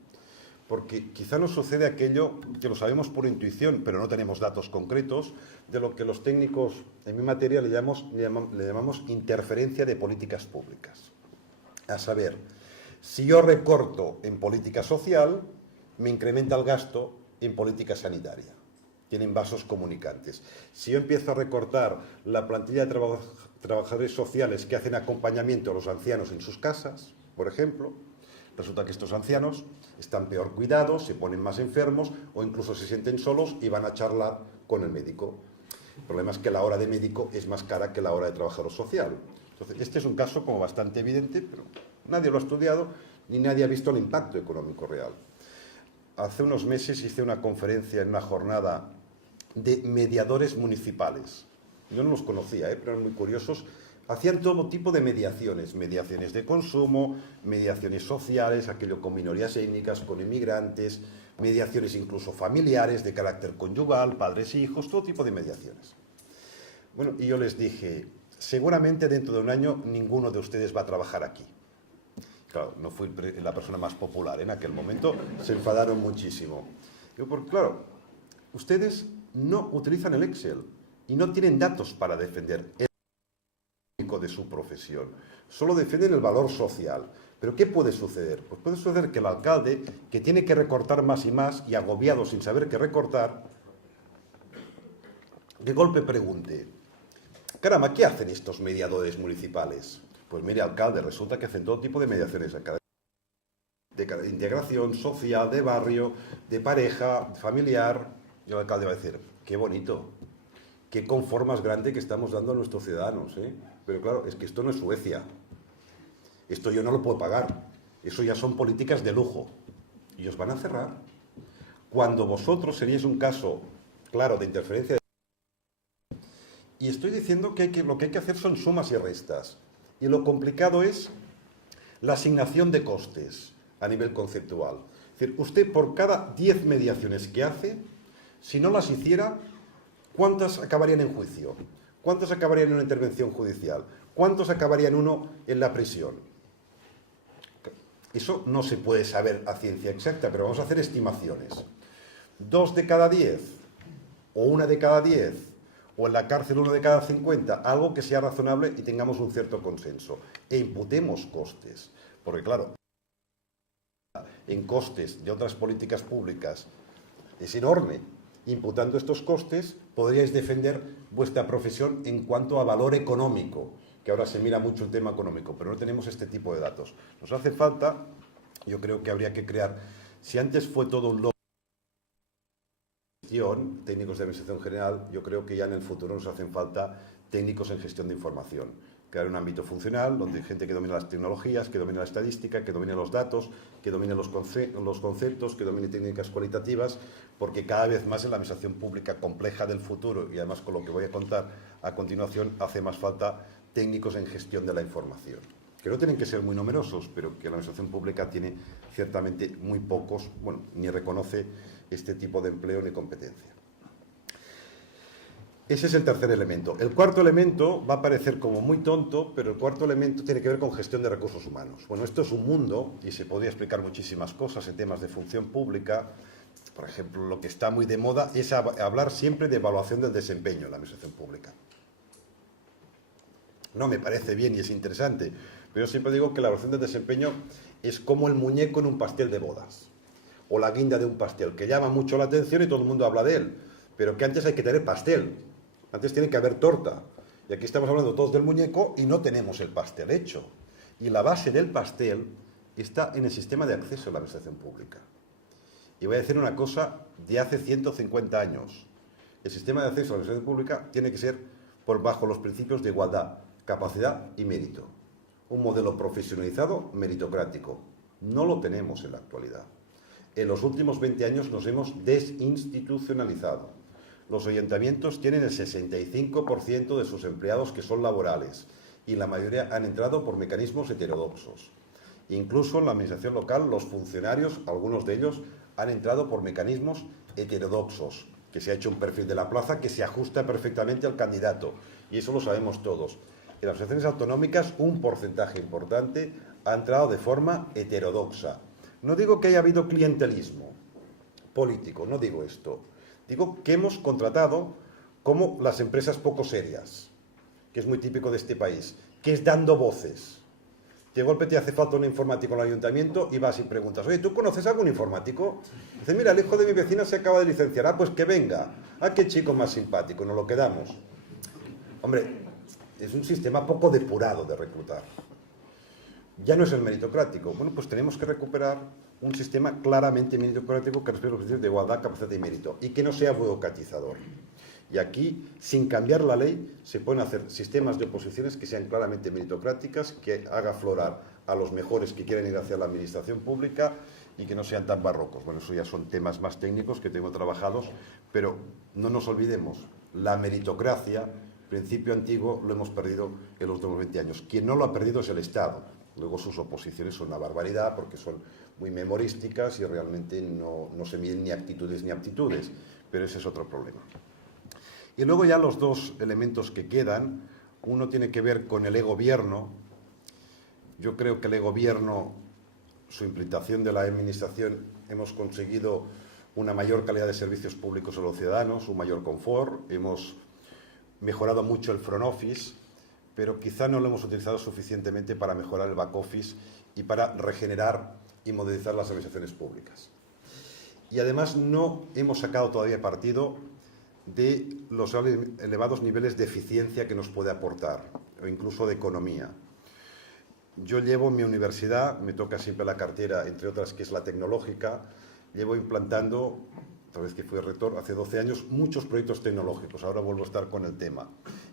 Porque quizá nos sucede aquello que lo sabemos por intuición, pero no tenemos datos concretos, de lo que los técnicos en mi materia le llamamos interferencia de políticas públicas. A saber, si yo recorto en política social, me incrementa el gasto en política sanitaria. Tienen vasos comunicantes. Si yo empiezo a recortar la plantilla de trabajadores sociales que hacen acompañamiento a los ancianos en sus casas, por ejemplo, Resulta que estos ancianos están peor cuidados, se ponen más enfermos o incluso se sienten solos y van a charlar con el médico. El problema es que la hora de médico es más cara que la hora de trabajador social. Entonces, este es un caso como bastante evidente, pero nadie lo ha estudiado ni nadie ha visto el impacto económico real. Hace unos meses hice una conferencia en una jornada de mediadores municipales. Yo no los conocía, pero eran muy curiosos. Hacían todo tipo de mediaciones, mediaciones de consumo, mediaciones sociales, aquello con minorías étnicas, con inmigrantes, mediaciones incluso familiares, de carácter conyugal, padres e hijos, todo tipo de mediaciones. Bueno, y yo les dije, seguramente dentro de un año ninguno de ustedes va a trabajar aquí. Claro, no fui la persona más popular en aquel momento, se enfadaron muchísimo. Digo, porque claro, ustedes no utilizan el Excel y no tienen datos para defender el de su profesión, solo defienden el valor social. ¿Pero qué puede suceder? Pues puede suceder que el alcalde, que tiene que recortar más y más y agobiado sin saber qué recortar, de golpe pregunte, caramba, ¿qué hacen estos mediadores municipales? Pues mire, alcalde, resulta que hacen todo tipo de mediaciones de integración social, de barrio, de pareja, familiar. Y el alcalde va a decir, qué bonito, qué confort más grande que estamos dando a nuestros ciudadanos, ¿eh? Pero claro, es que esto no es Suecia. Esto yo no lo puedo pagar. Eso ya son políticas de lujo. Y os van a cerrar. Cuando vosotros seríais un caso, claro, de interferencia. Y estoy diciendo que, lo que hay que hacer son sumas y restas. Y lo complicado es la asignación de costes a nivel conceptual. Es decir, usted por cada 10 mediaciones que hace, si no las hiciera, ¿cuántas acabarían en juicio? ¿Cuántos acabarían en una intervención judicial? ¿Cuántos acabarían uno en la prisión? Eso no se puede saber a ciencia exacta, pero vamos a hacer estimaciones. 2 de cada 10, o 1 de cada 10, o en la cárcel 1 de cada 50, algo que sea razonable y tengamos un cierto consenso. E imputemos costes, porque claro, en costes de otras políticas públicas es enorme. Imputando estos costes, podríais defender vuestra profesión en cuanto a valor económico, que ahora se mira mucho el tema económico, pero no tenemos este tipo de datos. Nos hace falta, yo creo que habría que crear, si antes fue todo un logro de gestión, técnicos de administración general, yo creo que ya en el futuro nos hacen falta técnicos en gestión de información. Crear un ámbito funcional donde hay gente que domine las tecnologías, que domine la estadística, que domine los datos, que domine los conceptos, que domine técnicas cualitativas, porque cada vez más en la administración pública compleja del futuro, y además con lo que voy a contar a continuación, hace más falta técnicos en gestión de la información. Que no tienen que ser muy numerosos, pero que la administración pública tiene ciertamente muy pocos, bueno, ni reconoce este tipo de empleo ni competencia. Ese es el tercer elemento. El cuarto elemento va a parecer como muy tonto, pero el cuarto elemento tiene que ver con gestión de recursos humanos. Bueno, esto es un mundo, y se podría explicar muchísimas cosas en temas de función pública. Por ejemplo, lo que está muy de moda es hablar siempre de evaluación del desempeño en la administración pública. No me parece bien y es interesante, pero yo siempre digo que la evaluación del desempeño es como el muñeco en un pastel de bodas, o la guinda de un pastel, que llama mucho la atención y todo el mundo habla de él, pero que antes hay que tener pastel. Antes tiene que haber torta. Y aquí estamos hablando todos del muñeco y no tenemos el pastel hecho. Y la base del pastel está en el sistema de acceso a la administración pública. Y voy a decir una cosa de hace 150 años. El sistema de acceso a la administración pública tiene que ser bajo los principios de igualdad, capacidad y mérito. Un modelo profesionalizado, meritocrático. No lo tenemos en la actualidad. En los últimos 20 años nos hemos desinstitucionalizado. Los ayuntamientos tienen el 65% de sus empleados que son laborales y la mayoría han entrado por mecanismos heterodoxos. Incluso en la administración local los funcionarios, algunos de ellos, han entrado por mecanismos heterodoxos, que se ha hecho un perfil de la plaza que se ajusta perfectamente al candidato, y eso lo sabemos todos. En las asociaciones autonómicas un porcentaje importante ha entrado de forma heterodoxa. No digo que haya habido clientelismo político, no digo esto. Digo que hemos contratado como las empresas poco serias, que es muy típico de este país, que es dando voces. De golpe te hace falta un informático en el ayuntamiento y vas y preguntas, oye, ¿tú conoces algún informático? Dice, mira, el hijo de mi vecina se acaba de licenciar, ah, pues que venga. Ah, qué chico más simpático, nos lo quedamos. Hombre, es un sistema poco depurado de reclutar. ya no es el meritocrático. Bueno, pues tenemos que recuperar un sistema claramente meritocrático que respete los principios de igualdad, capacidad y mérito, y que no sea burocratizador. Y aquí, sin cambiar la ley, se pueden hacer sistemas de oposiciones que sean claramente meritocráticas, que haga aflorar a los mejores que quieren ir hacia la administración pública y que no sean tan barrocos. Bueno, eso ya son temas más técnicos que tengo trabajados, pero no nos olvidemos, la meritocracia, principio antiguo, lo hemos perdido en los últimos 20 años. Quien no lo ha perdido es el Estado. Luego sus oposiciones son una barbaridad porque son muy memorísticas y realmente no se miden ni actitudes ni aptitudes, pero ese es otro problema. Y luego ya los dos elementos que quedan, uno tiene que ver con el e-gobierno. Yo creo que el e-gobierno, su implantación de la administración, hemos conseguido una mayor calidad de servicios públicos a los ciudadanos, un mayor confort, hemos mejorado mucho el front office, pero quizá no lo hemos utilizado suficientemente para mejorar el back office y para regenerar y modernizar las administraciones públicas. Y además no hemos sacado todavía partido de los elevados niveles de eficiencia que nos puede aportar, o incluso de economía. Yo llevo en mi universidad, me toca siempre la cartera, entre otras que es la tecnológica, llevo implantando, otra vez que fui rector, hace 12 años, muchos proyectos tecnológicos, ahora vuelvo a estar con el tema.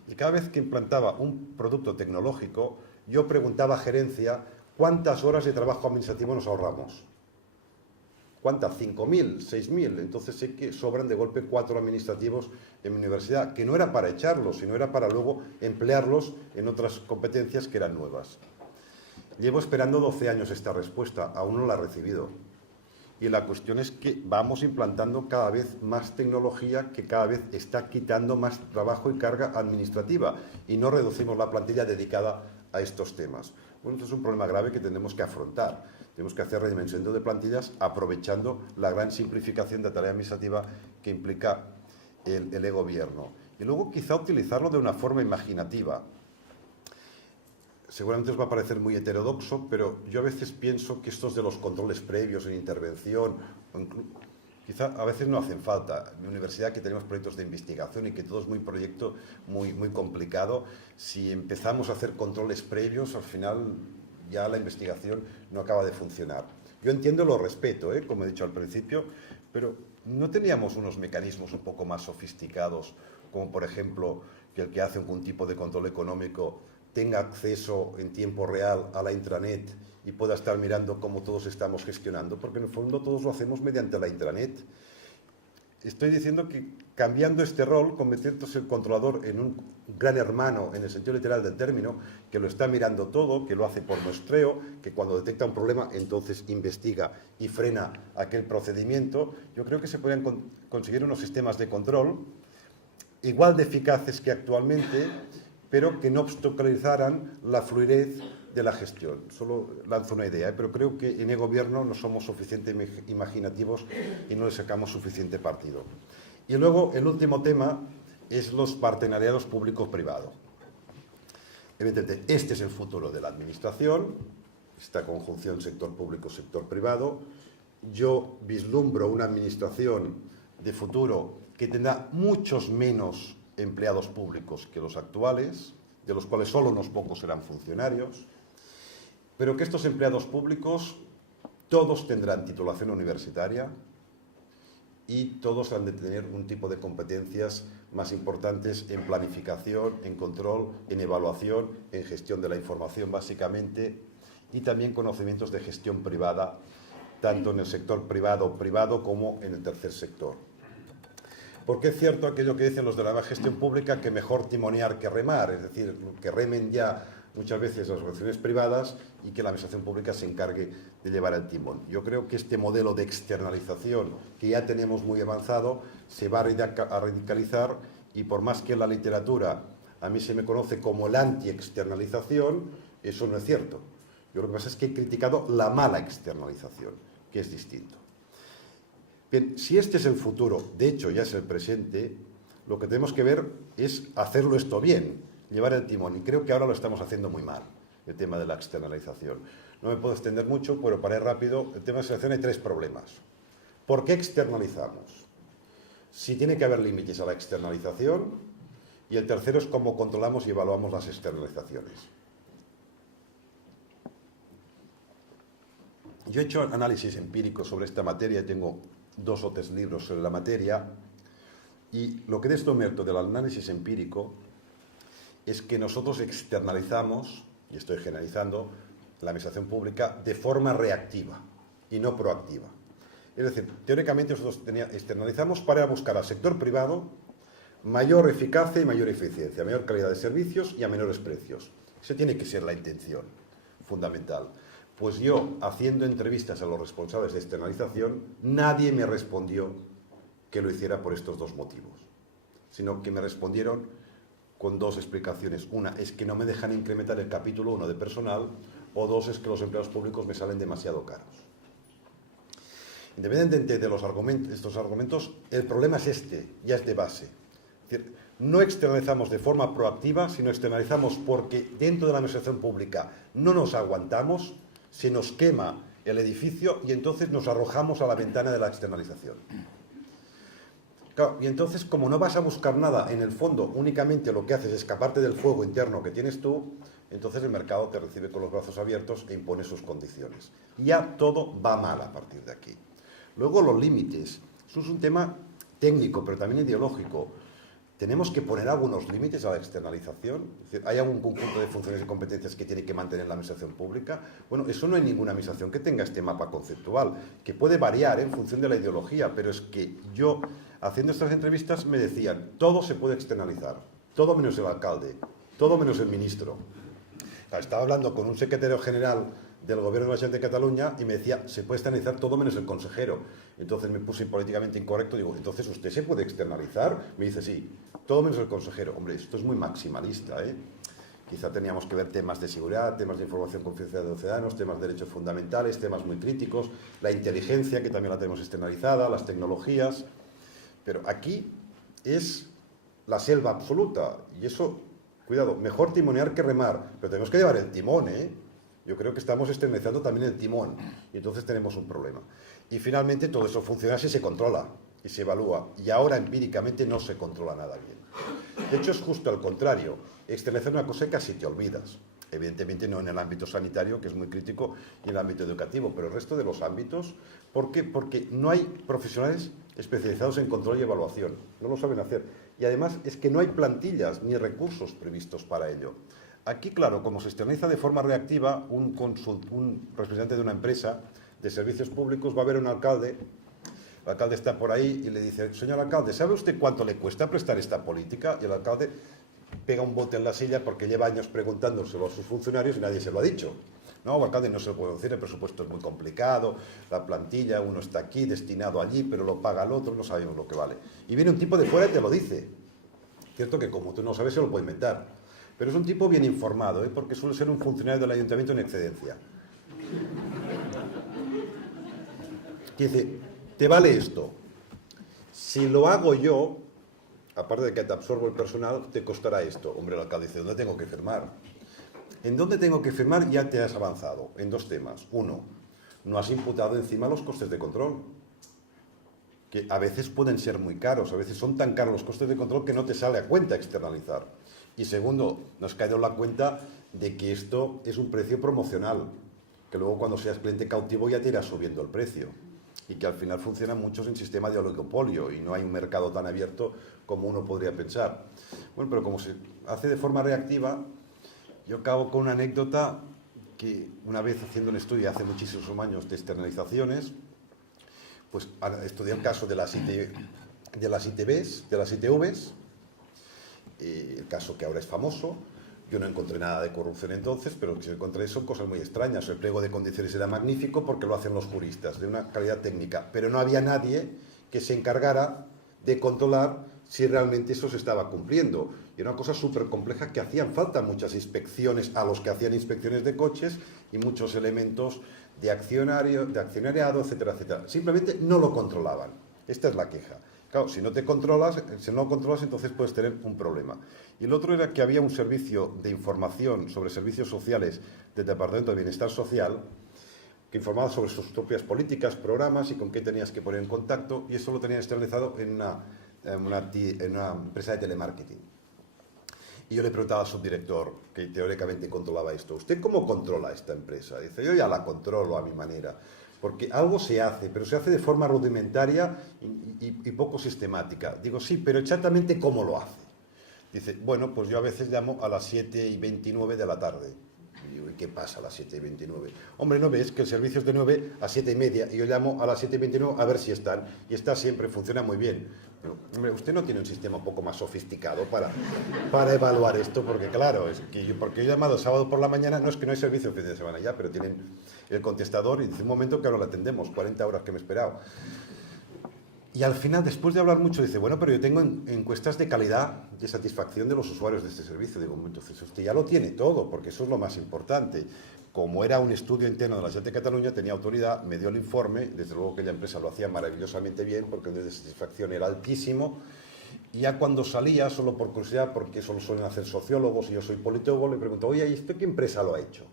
Y cada vez que implantaba un producto tecnológico, yo preguntaba a gerencia cuántas horas de trabajo administrativo nos ahorramos. ¿Cuántas? 5.000, 6.000. Entonces sé que sobran de golpe 4 administrativos en mi universidad, que no era para echarlos, sino era para luego emplearlos en otras competencias que eran nuevas. Llevo esperando 12 años esta respuesta, aún no la he recibido. Y la cuestión es que vamos implantando cada vez más tecnología que cada vez está quitando más trabajo y carga administrativa y no reducimos la plantilla dedicada a estos temas. Bueno, esto es un problema grave que tenemos que afrontar. Tenemos que hacer redimensionamiento de plantillas aprovechando la gran simplificación de tarea administrativa que implica el e-gobierno. Y luego quizá utilizarlo de una forma imaginativa. Seguramente os va a parecer muy heterodoxo, pero yo a veces pienso que estos de los controles previos en intervención, quizá a veces no hacen falta. En mi universidad, que tenemos proyectos de investigación y que todo es muy proyecto, muy complicado, si empezamos a hacer controles previos, al final ya la investigación no acaba de funcionar. Yo entiendo, lo respeto, como he dicho al principio, pero ¿no teníamos unos mecanismos un poco más sofisticados, como por ejemplo que el que hace algún tipo de control económico tenga acceso en tiempo real a la intranet y pueda estar mirando cómo todos estamos gestionando? Porque en el fondo todos lo hacemos mediante la intranet. Estoy diciendo que cambiando este rol, convirtiéndose el controlador en un gran hermano, en el sentido literal del término, que lo está mirando todo, que lo hace por muestreo, que cuando detecta un problema entonces investiga y frena aquel procedimiento, yo creo que se podrían conseguir unos sistemas de control igual de eficaces que actualmente, pero que no obstaculizaran la fluidez de la gestión. Solo lanzo una idea, pero creo que en e-gobierno no somos suficientemente imaginativos y no le sacamos suficiente partido. Y luego, el último tema es los partenariados público-privado. Evidentemente, este es el futuro de la administración, esta conjunción sector público-sector privado. Yo vislumbro una administración de futuro que tendrá muchos menos empleados públicos que los actuales, de los cuales solo unos pocos serán funcionarios, pero que estos empleados públicos todos tendrán titulación universitaria y todos han de tener un tipo de competencias más importantes en planificación, en control, en evaluación, en gestión de la información básicamente, y también conocimientos de gestión privada, tanto en el sector privado como en el tercer sector. Porque es cierto aquello que dicen los de la gestión pública, que mejor timonear que remar, es decir, que remen ya muchas veces las organizaciones privadas y que la administración pública se encargue de llevar el timón. Yo creo que este modelo de externalización que ya tenemos muy avanzado se va a radicalizar, y por más que en la literatura a mí se me conoce como la anti-externalización, eso no es cierto. Yo lo que pasa es que he criticado la mala externalización, que es distinto. Bien, si este es el futuro, de hecho ya es el presente, lo que tenemos que ver es hacerlo esto bien, llevar el timón, y creo que ahora lo estamos haciendo muy mal, el tema de la externalización. No me puedo extender mucho, pero para ir rápido, el tema de externalización hay 3 problemas. ¿Por qué externalizamos? Si tiene que haber límites a la externalización, y el tercero es cómo controlamos y evaluamos las externalizaciones. Yo he hecho análisis empírico sobre esta materia, tengo 2 o 3 libros sobre la materia, y lo que he descubierto del análisis empírico es que nosotros externalizamos, y estoy generalizando, la administración pública de forma reactiva y no proactiva. Es decir, teóricamente nosotros externalizamos para buscar al sector privado mayor eficacia y mayor eficiencia, mayor calidad de servicios y a menores precios. Esa tiene que ser la intención fundamental. Pues yo, haciendo entrevistas a los responsables de externalización, nadie me respondió que lo hiciera por estos 2 motivos, sino que me respondieron con 2 explicaciones. Una es que no me dejan incrementar el capítulo 1 de personal, o 2 es que los empleados públicos me salen demasiado caros. Independientemente de estos argumentos, el problema es ya es de base. Es decir, no externalizamos de forma proactiva, sino externalizamos porque dentro de la administración pública no nos aguantamos, se nos quema el edificio y entonces nos arrojamos a la ventana de la externalización. Claro, y entonces, como no vas a buscar nada, en el fondo únicamente lo que haces es escaparte del fuego interno que tienes tú, entonces el mercado te recibe con los brazos abiertos e impone sus condiciones. Ya todo va mal a partir de aquí. Luego los límites. Eso es un tema técnico, pero también ideológico. ¿Tenemos que poner algunos límites a la externalización? Es decir, ¿hay algún conjunto de funciones y competencias que tiene que mantener la administración pública? Bueno, eso no hay ninguna administración que tenga este mapa conceptual, que puede variar en función de la ideología, pero es que yo, haciendo estas entrevistas, me decían, todo se puede externalizar, todo menos el alcalde, todo menos el ministro. Estaba hablando con un secretario general del Gobierno de la Generalitat de Cataluña y me decía, se puede externalizar todo menos el consejero. Entonces me puse políticamente incorrecto, digo, ¿entonces usted se puede externalizar? Me dice, sí, todo menos el consejero. Hombre, esto es muy maximalista, ¿eh? Quizá teníamos que ver temas de seguridad, temas de información confidencial de los ciudadanos, temas de derechos fundamentales, temas muy críticos, la inteligencia, que también la tenemos externalizada, las tecnologías. Pero aquí es la selva absoluta y eso, cuidado, mejor timonear que remar, pero tenemos que llevar el timón, ¿eh? Yo creo que estamos externalizando también el timón y entonces tenemos un problema. Y finalmente todo eso funciona si se controla y se evalúa. Y ahora empíricamente no se controla nada bien. De hecho es justo al contrario. Externalizar una cosa y casi te olvidas. Evidentemente no en el ámbito sanitario, que es muy crítico, y en el ámbito educativo, pero el resto de los ámbitos, ¿por qué? Porque no hay profesionales especializados en control y evaluación. No lo saben hacer. Y además es que no hay plantillas ni recursos previstos para ello. Aquí, claro, como se externaliza de forma reactiva, un representante de una empresa de servicios públicos va a ver a un alcalde, el alcalde está por ahí y le dice, señor alcalde, ¿sabe usted cuánto le cuesta prestar esta política? Y el alcalde pega un bote en la silla porque lleva años preguntándoselo a sus funcionarios y nadie se lo ha dicho. No, alcalde, no se lo puede decir, el presupuesto es muy complicado, la plantilla, uno está aquí, destinado allí, pero lo paga el otro, no sabemos lo que vale. Y viene un tipo de fuera y te lo dice. Cierto que como tú no sabes, se lo puede inventar. Pero es un tipo bien informado, ¿eh? Porque suele ser un funcionario del ayuntamiento en excedencia. Que dice, te vale esto. Si lo hago yo, aparte de que te absorbo el personal, te costará esto. Hombre, el alcalde dice, ¿dónde tengo que firmar? ¿En dónde tengo que firmar? Ya te has avanzado en 2 temas. Uno, no has imputado encima los costes de control, que a veces pueden ser muy caros, a veces son tan caros los costes de control que no te sale a cuenta externalizar. Y segundo, nos cae en la cuenta de que esto es un precio promocional, que luego cuando seas cliente cautivo ya te irás subiendo el precio y que al final funcionan muchos en sistema de oligopolio y no hay un mercado tan abierto como uno podría pensar. Bueno, pero como se hace de forma reactiva, yo acabo con una anécdota que una vez haciendo un estudio hace muchísimos años de externalizaciones, pues estudié el caso de las ITVs, el caso que ahora es famoso. Yo no encontré nada de corrupción entonces, pero lo que encontré son cosas muy extrañas. El pliego de condiciones era magnífico porque lo hacen los juristas, de una calidad técnica, pero no había nadie que se encargara de controlar si realmente eso se estaba cumpliendo. Y era una cosa súper compleja que hacían falta muchas inspecciones a los que hacían inspecciones de coches y muchos elementos de accionariado, etcétera, etcétera. Simplemente no lo controlaban. Esta es la queja. Claro, si no lo controlas, entonces puedes tener un problema. Y el otro era que había un servicio de información sobre servicios sociales del Departamento de Bienestar Social que informaba sobre sus propias políticas, programas y con qué tenías que poner en contacto, y eso lo tenían externalizado en una empresa de telemarketing. Y yo le preguntaba al subdirector, que teóricamente controlaba esto, ¿usted cómo controla esta empresa? Dice, yo ya la controlo a mi manera, porque algo se hace, pero se hace de forma rudimentaria y poco sistemática. Digo, sí, pero exactamente ¿cómo lo hace? Dice, bueno, pues yo a veces llamo a las 7:29 de la tarde. Y digo, ¿y qué pasa a las 7:29? Hombre, ¿no ves que el servicio es de 9 a 7:30 y yo llamo a las 7:29 a ver si están? Y está siempre, funciona muy bien. Pero, hombre, usted no tiene un sistema un poco más sofisticado para evaluar esto, porque claro, es que porque yo he llamado sábado por la mañana, no es que no hay servicio el fin de semana ya, pero tienen el contestador y dice un momento que ahora lo atendemos, 40 horas que me he esperado. Y al final, después de hablar mucho, dice, bueno, pero yo tengo encuestas de calidad, de satisfacción de los usuarios de este servicio. Digo, entonces usted ya lo tiene todo, porque eso es lo más importante. Como era un estudio interno de la Generalitat de Cataluña, tenía autoridad, me dio el informe, desde luego que la empresa lo hacía maravillosamente bien, porque el nivel de satisfacción era altísimo. Y ya cuando salía, solo por curiosidad, porque eso lo suelen hacer sociólogos y yo soy politólogo, le pregunto, oye, ¿y esto qué empresa lo ha hecho?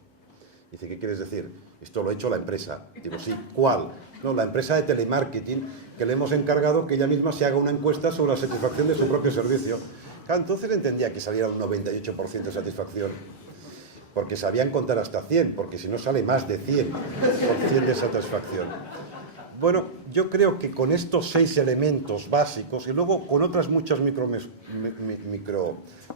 Dice, ¿qué quieres decir? Esto lo ha hecho la empresa. Digo, sí, ¿cuál? No, la empresa de telemarketing, que le hemos encargado que ella misma se haga una encuesta sobre la satisfacción de su propio servicio. Claro, entonces entendía que saliera un 98% de satisfacción, porque sabían contar hasta 100, porque si no sale más de 100% de satisfacción. Bueno, yo creo que con estos 6 elementos básicos y luego con otras muchas micro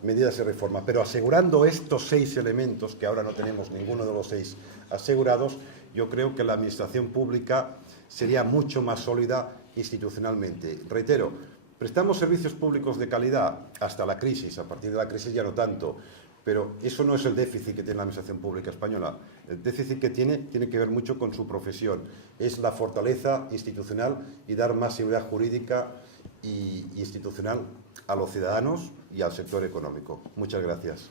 medidas de reforma, pero asegurando estos 6 elementos, que ahora no tenemos ninguno de los 6 asegurados, yo creo que la administración pública sería mucho más sólida institucionalmente. Reitero, prestamos servicios públicos de calidad hasta la crisis, a partir de la crisis ya no tanto, pero eso no es el déficit que tiene la administración pública española. El déficit que tiene que ver mucho con su profesión. Es la fortaleza institucional y dar más seguridad jurídica y institucional a los ciudadanos y al sector económico. Muchas gracias.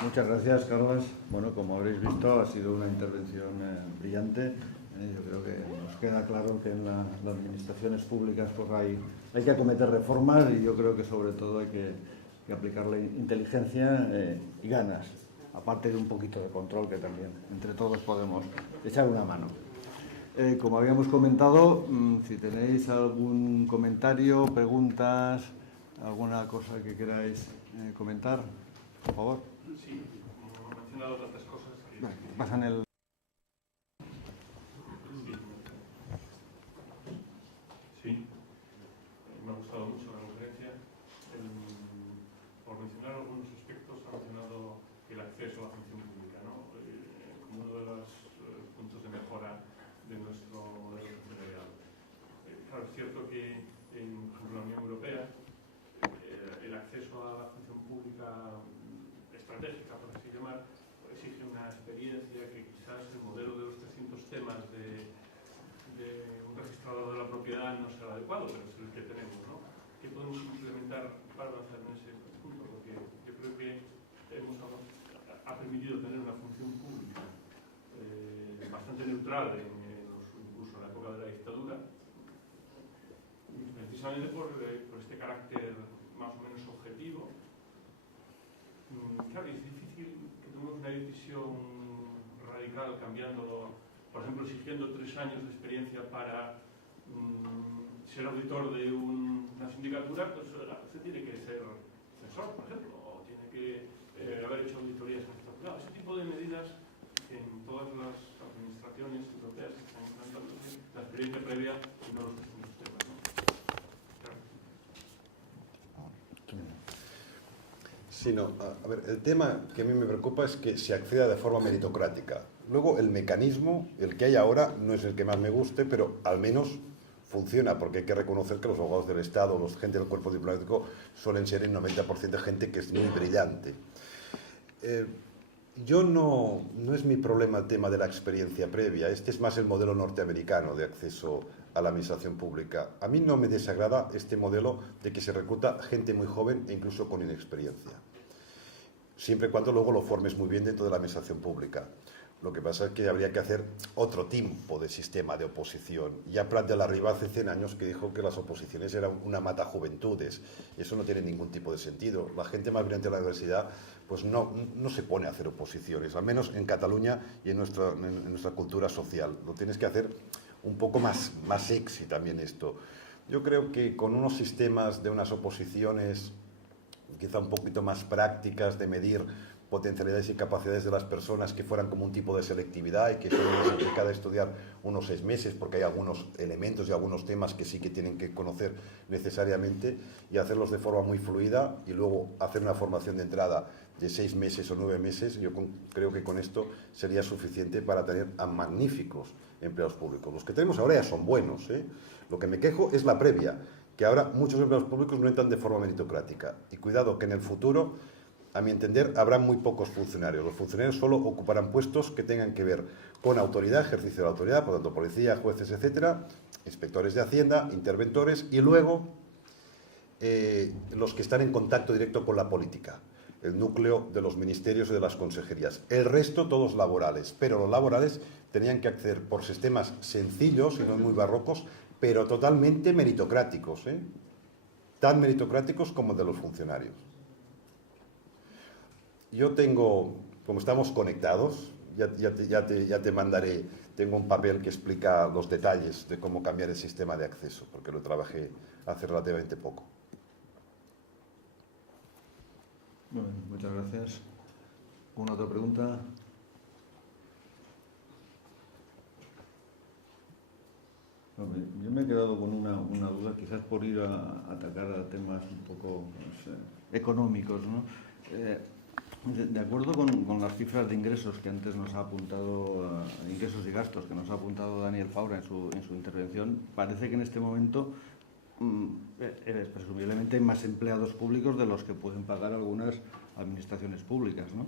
Muchas gracias, Carlos. Bueno, como habréis visto, ha sido una intervención brillante. Yo creo que nos queda claro que en las administraciones públicas pues hay que acometer reformas y yo creo que sobre todo hay que aplicarle inteligencia y ganas, aparte de un poquito de control que también entre todos podemos echar una mano. Como habíamos comentado, si tenéis algún comentario, preguntas, alguna cosa que queráis comentar, por favor. Sí, como he mencionado tantas cosas que... Vale, pasan el... Sí, me ha gustado mucho la conferencia. Por mencionar algunos aspectos, ha mencionado el acceso a la función pública, ¿no? Como uno de los puntos de mejora de nuestro modelo empresarial. Claro, es cierto que en la Unión Europea el acceso a la función pública estratégica, por así llamar, exige una experiencia que quizás el modelo de los 300 temas de un registrador de la propiedad no será adecuado, pero es el que tenemos, ¿no? ¿Qué podemos implementar para avanzar en ese punto? Porque yo creo que ha permitido tener una función pública bastante neutral incluso en la época de la dictadura, precisamente por este carácter más o menos objetivo. Claro, es difícil que tomemos una decisión radical cambiando, por ejemplo, exigiendo 3 años de experiencia para ser auditor de una sindicatura, pues usted tiene que ser censor, por ejemplo, o tiene que haber hecho auditorías en esta ciudad. Ese tipo de medidas en todas las administraciones europeas que están implantando la experiencia previa y no los distintos temas, ¿no? Claro. Sí, no, a ver, el tema que a mí me preocupa es que se acceda de forma meritocrática. Luego, el mecanismo, el que hay ahora, no es el que más me guste, pero al menos funciona, porque hay que reconocer que los abogados del Estado, los gente del cuerpo diplomático, suelen ser el 90% de gente que es muy brillante. Yo no es mi problema el tema de la experiencia previa, este es más el modelo norteamericano de acceso a la administración pública. A mí no me desagrada este modelo de que se recluta gente muy joven e incluso con inexperiencia, siempre y cuando luego lo formes muy bien dentro de la administración pública. Lo que pasa es que habría que hacer otro tipo de sistema de oposición. Ya Prat de la Riba hace 100 años que dijo que las oposiciones eran una mata juventudes. Eso no tiene ningún tipo de sentido. La gente más brillante de la universidad pues no se pone a hacer oposiciones, al menos en Cataluña y en nuestra cultura social. Lo tienes que hacer un poco más sexy también esto. Yo creo que con unos sistemas de unas oposiciones quizá un poquito más prácticas de medir potencialidades y capacidades de las personas, que fueran como un tipo de selectividad y que solo les implicara estudiar unos 6 meses, porque hay algunos elementos y algunos temas que sí que tienen que conocer necesariamente, y hacerlos de forma muy fluida, y luego hacer una formación de entrada de 6 meses o 9 meses. Yo creo que con esto sería suficiente para tener a magníficos empleados públicos. Los que tenemos ahora ya son buenos, ¿eh? Lo que me quejo es la previa, que ahora muchos empleados públicos no entran de forma meritocrática. Y cuidado que en el futuro, a mi entender, habrá muy pocos funcionarios. Los funcionarios solo ocuparán puestos que tengan que ver con autoridad, ejercicio de la autoridad, por tanto, policía, jueces, etcétera, inspectores de Hacienda, interventores, y luego los que están en contacto directo con la política, el núcleo de los ministerios y de las consejerías. El resto, todos laborales, pero los laborales tenían que acceder por sistemas sencillos y no muy barrocos, pero totalmente meritocráticos, ¿eh? Tan meritocráticos como el de los funcionarios. Yo tengo, como estamos conectados, ya te mandaré, tengo un papel que explica los detalles de cómo cambiar el sistema de acceso, porque lo trabajé hace relativamente poco. Bueno, muchas gracias. ¿Alguna otra pregunta? Yo me he quedado con una duda, quizás por ir a atacar a temas un poco económicos, ¿no? De acuerdo con las cifras de ingresos que antes nos ha apuntado, ingresos y gastos que nos ha apuntado Daniel Faura en su intervención, parece que en este momento presumiblemente hay más empleados públicos de los que pueden pagar algunas administraciones públicas, ¿no?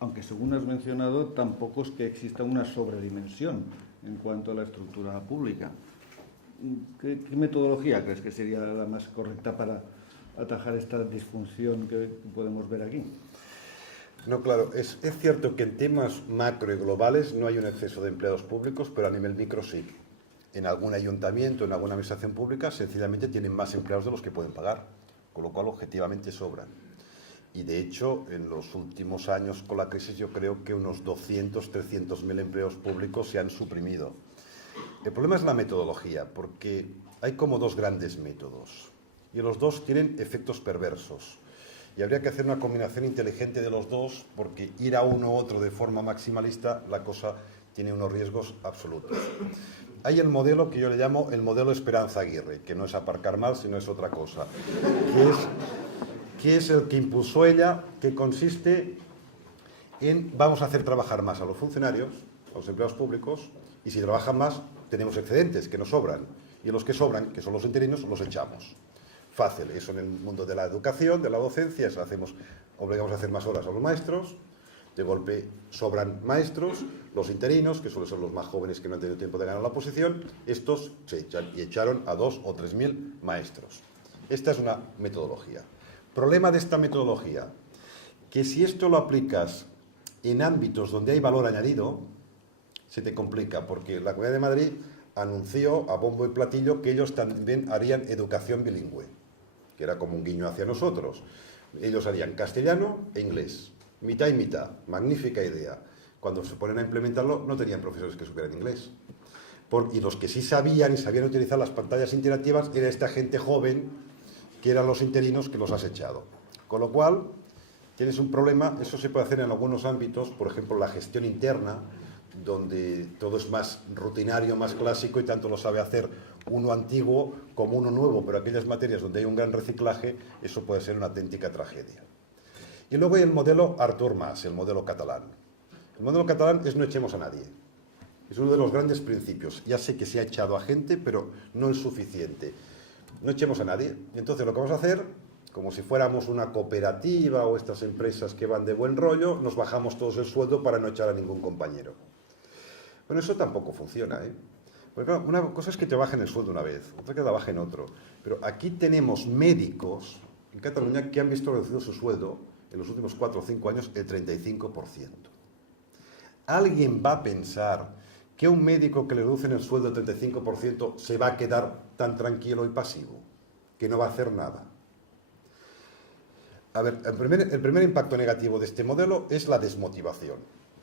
Aunque, según has mencionado, tampoco es que exista una sobredimensión en cuanto a la estructura pública. ¿Qué metodología crees que sería la más correcta para atajar esta disfunción que podemos ver aquí? No, claro, es cierto que en temas macro y globales no hay un exceso de empleados públicos, pero a nivel micro sí. En algún ayuntamiento, en alguna administración pública, sencillamente tienen más empleados de los que pueden pagar, con lo cual objetivamente sobran. Y de hecho, en los últimos años con la crisis, yo creo que unos 200, 300.000 empleos públicos se han suprimido. El problema es la metodología, porque hay como dos grandes métodos, y los dos tienen efectos perversos. Y habría que hacer una combinación inteligente de los dos, porque ir a uno u otro de forma maximalista, la cosa tiene unos riesgos absolutos. Hay el modelo que yo le llamo el modelo Esperanza Aguirre, que no es aparcar mal, sino es otra cosa, que es el que impulsó ella, que consiste en vamos a hacer trabajar más a los funcionarios, a los empleados públicos, y si trabajan más, tenemos excedentes que nos sobran, y los que sobran, que son los interinos, los echamos. Fácil, eso en el mundo de la educación, de la docencia, eso obligamos a hacer más horas a los maestros, de golpe sobran maestros, los interinos, que suelen ser los más jóvenes que no han tenido tiempo de ganar la posición, estos se echan y echaron a 2.000 o 3.000 maestros. Esta es una metodología. Problema de esta metodología, que si esto lo aplicas en ámbitos donde hay valor añadido, se te complica, porque la Comunidad de Madrid anunció a bombo y platillo que ellos también harían educación bilingüe, que era como un guiño hacia nosotros. Ellos harían castellano e inglés, mitad y mitad, magnífica idea. Cuando se ponen a implementarlo, no tenían profesores que supieran inglés. Y los que sí sabían y sabían utilizar las pantallas interactivas era esta gente joven, que eran los interinos, que los has echado. Con lo cual, tienes un problema. Eso se puede hacer en algunos ámbitos, por ejemplo, la gestión interna, donde todo es más rutinario, más clásico, y tanto lo sabe hacer uno antiguo como uno nuevo, pero aquellas materias donde hay un gran reciclaje, eso puede ser una auténtica tragedia. Y luego hay el modelo Artur Mas, el modelo catalán. El modelo catalán es no echemos a nadie. Es uno de los grandes principios. Ya sé que se ha echado a gente, pero no es suficiente. No echemos a nadie. Entonces lo que vamos a hacer, como si fuéramos una cooperativa o estas empresas que van de buen rollo, nos bajamos todos el sueldo para no echar a ningún compañero. Bueno, eso tampoco funciona, ¿eh? Porque claro, una cosa es que te bajen el sueldo una vez, otra que te bajen otro. Pero aquí tenemos médicos en Cataluña que han visto reducido su sueldo en los últimos 4 o 5 años el 35%. ¿Alguien va a pensar que un médico que le reducen el sueldo del 35% se va a quedar tan tranquilo y pasivo, que no va a hacer nada? A ver, el primer impacto negativo de este modelo es la desmotivación.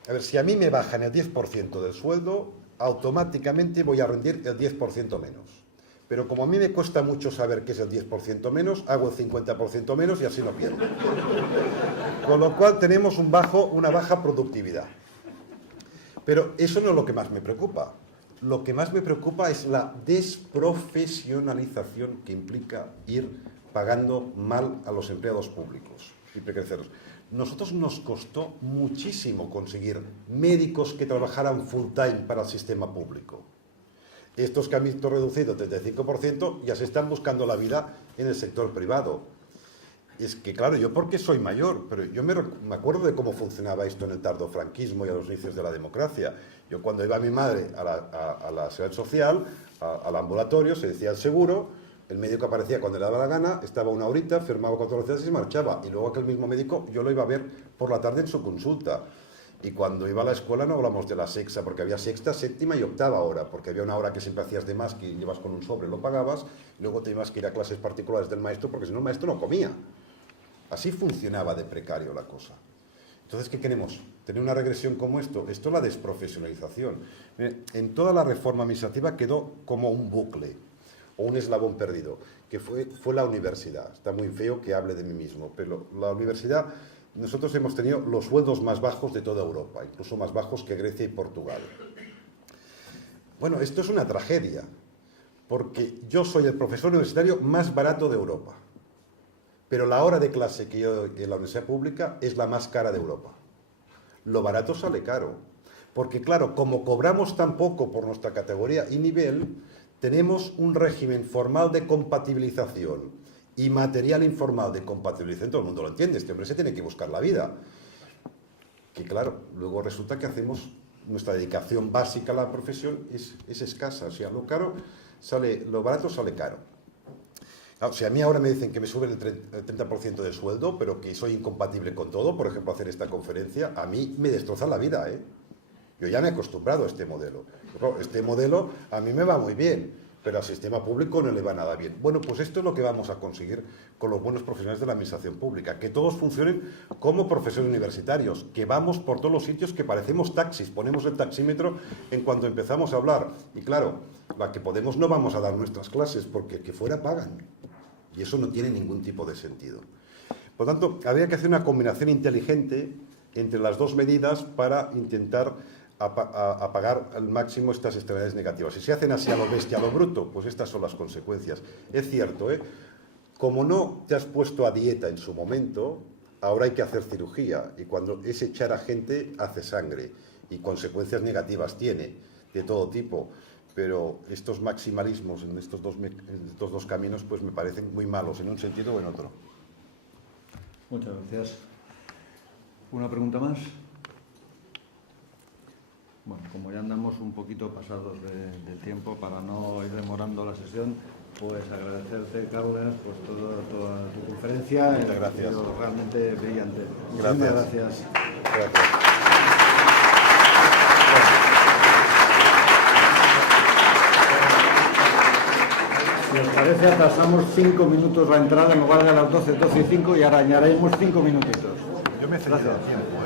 A ver, si a mí me bajan el 10% del sueldo, automáticamente voy a rendir el 10% menos. Pero como a mí me cuesta mucho saber qué es el 10% menos, hago el 50% menos y así no pierdo. Con lo cual tenemos una baja productividad. Pero eso no es lo que más me preocupa. Lo que más me preocupa es la desprofesionalización que implica ir pagando mal a los empleados públicos y precarizados. Nosotros nos costó muchísimo conseguir médicos que trabajaran full time para el sistema público. Estos que han visto reducido el 35% ya se están buscando la vida en el sector privado. Es que, claro, yo porque soy mayor, pero yo me acuerdo de cómo funcionaba esto en el tardofranquismo y a los inicios de la democracia. Yo cuando iba mi madre a la seguridad social, al ambulatorio, se decía el seguro, el médico aparecía cuando le daba la gana, estaba una horita, firmaba 4 recetas y se marchaba. Y luego aquel mismo médico yo lo iba a ver por la tarde en su consulta. Y cuando iba a la escuela no hablamos de la sexta, porque había sexta, séptima y octava hora, porque había una hora que siempre hacías de más, que llevas con un sobre, lo pagabas, y luego te ibas que ir a clases particulares del maestro, porque si no el maestro no comía. Así funcionaba de precario la cosa. Entonces, ¿qué queremos? ¿Tener una regresión como esto? Esto es la desprofesionalización. En toda la reforma administrativa quedó como un bucle, o un eslabón perdido, que fue la universidad. Está muy feo que hable de mí mismo, pero la universidad, nosotros hemos tenido los sueldos más bajos de toda Europa, incluso más bajos que Grecia y Portugal. Bueno, esto es una tragedia, porque yo soy el profesor universitario más barato de Europa, pero la hora de clase que yo doy en la universidad pública es la más cara de Europa. Lo barato sale caro, porque claro, como cobramos tan poco por nuestra categoría y nivel, tenemos un régimen formal de compatibilización y material informal de compatibilización. Todo el mundo lo entiende, este hombre se tiene que buscar la vida. Que claro, luego resulta que nuestra dedicación básica a la profesión es escasa. O sea, lo barato sale caro. O sea, a mí ahora me dicen que me suben el 30% de sueldo, pero que soy incompatible con todo, por ejemplo, hacer esta conferencia, a mí me destroza la vida, ¿eh? Yo ya me he acostumbrado a este modelo. Este modelo a mí me va muy bien, pero al sistema público no le va nada bien. Bueno, pues esto es lo que vamos a conseguir con los buenos profesionales de la administración pública, que todos funcionen como profesores universitarios, que vamos por todos los sitios que parecemos taxis, ponemos el taxímetro en cuanto empezamos a hablar. Y claro, la que podemos no vamos a dar nuestras clases, porque el que fuera pagan. Y eso no tiene ningún tipo de sentido. Por lo tanto, habría que hacer una combinación inteligente entre las dos medidas para intentar apagar al máximo estas externalidades negativas. Si se hacen así a lo bestia, a lo bruto, pues estas son las consecuencias. Es cierto, como no te has puesto a dieta en su momento, ahora hay que hacer cirugía, y cuando es echar a gente, hace sangre, y consecuencias negativas tiene, de todo tipo. Pero estos maximalismos en estos dos caminos pues me parecen muy malos, en un sentido o en otro. Muchas gracias. ¿Una pregunta más? Bueno, como ya andamos un poquito pasados del tiempo, para no ir demorando la sesión, pues agradecerte, Carles, pues toda tu conferencia. Muchas gracias. Ha sido realmente brillante. Gracias. Muchas gracias. Gracias. Si os parece, atrasamos 5 minutos la entrada en lugar de las 12, 12 y 5, y ahora añadiremos 5 minutitos. Yo me he cedido tiempo,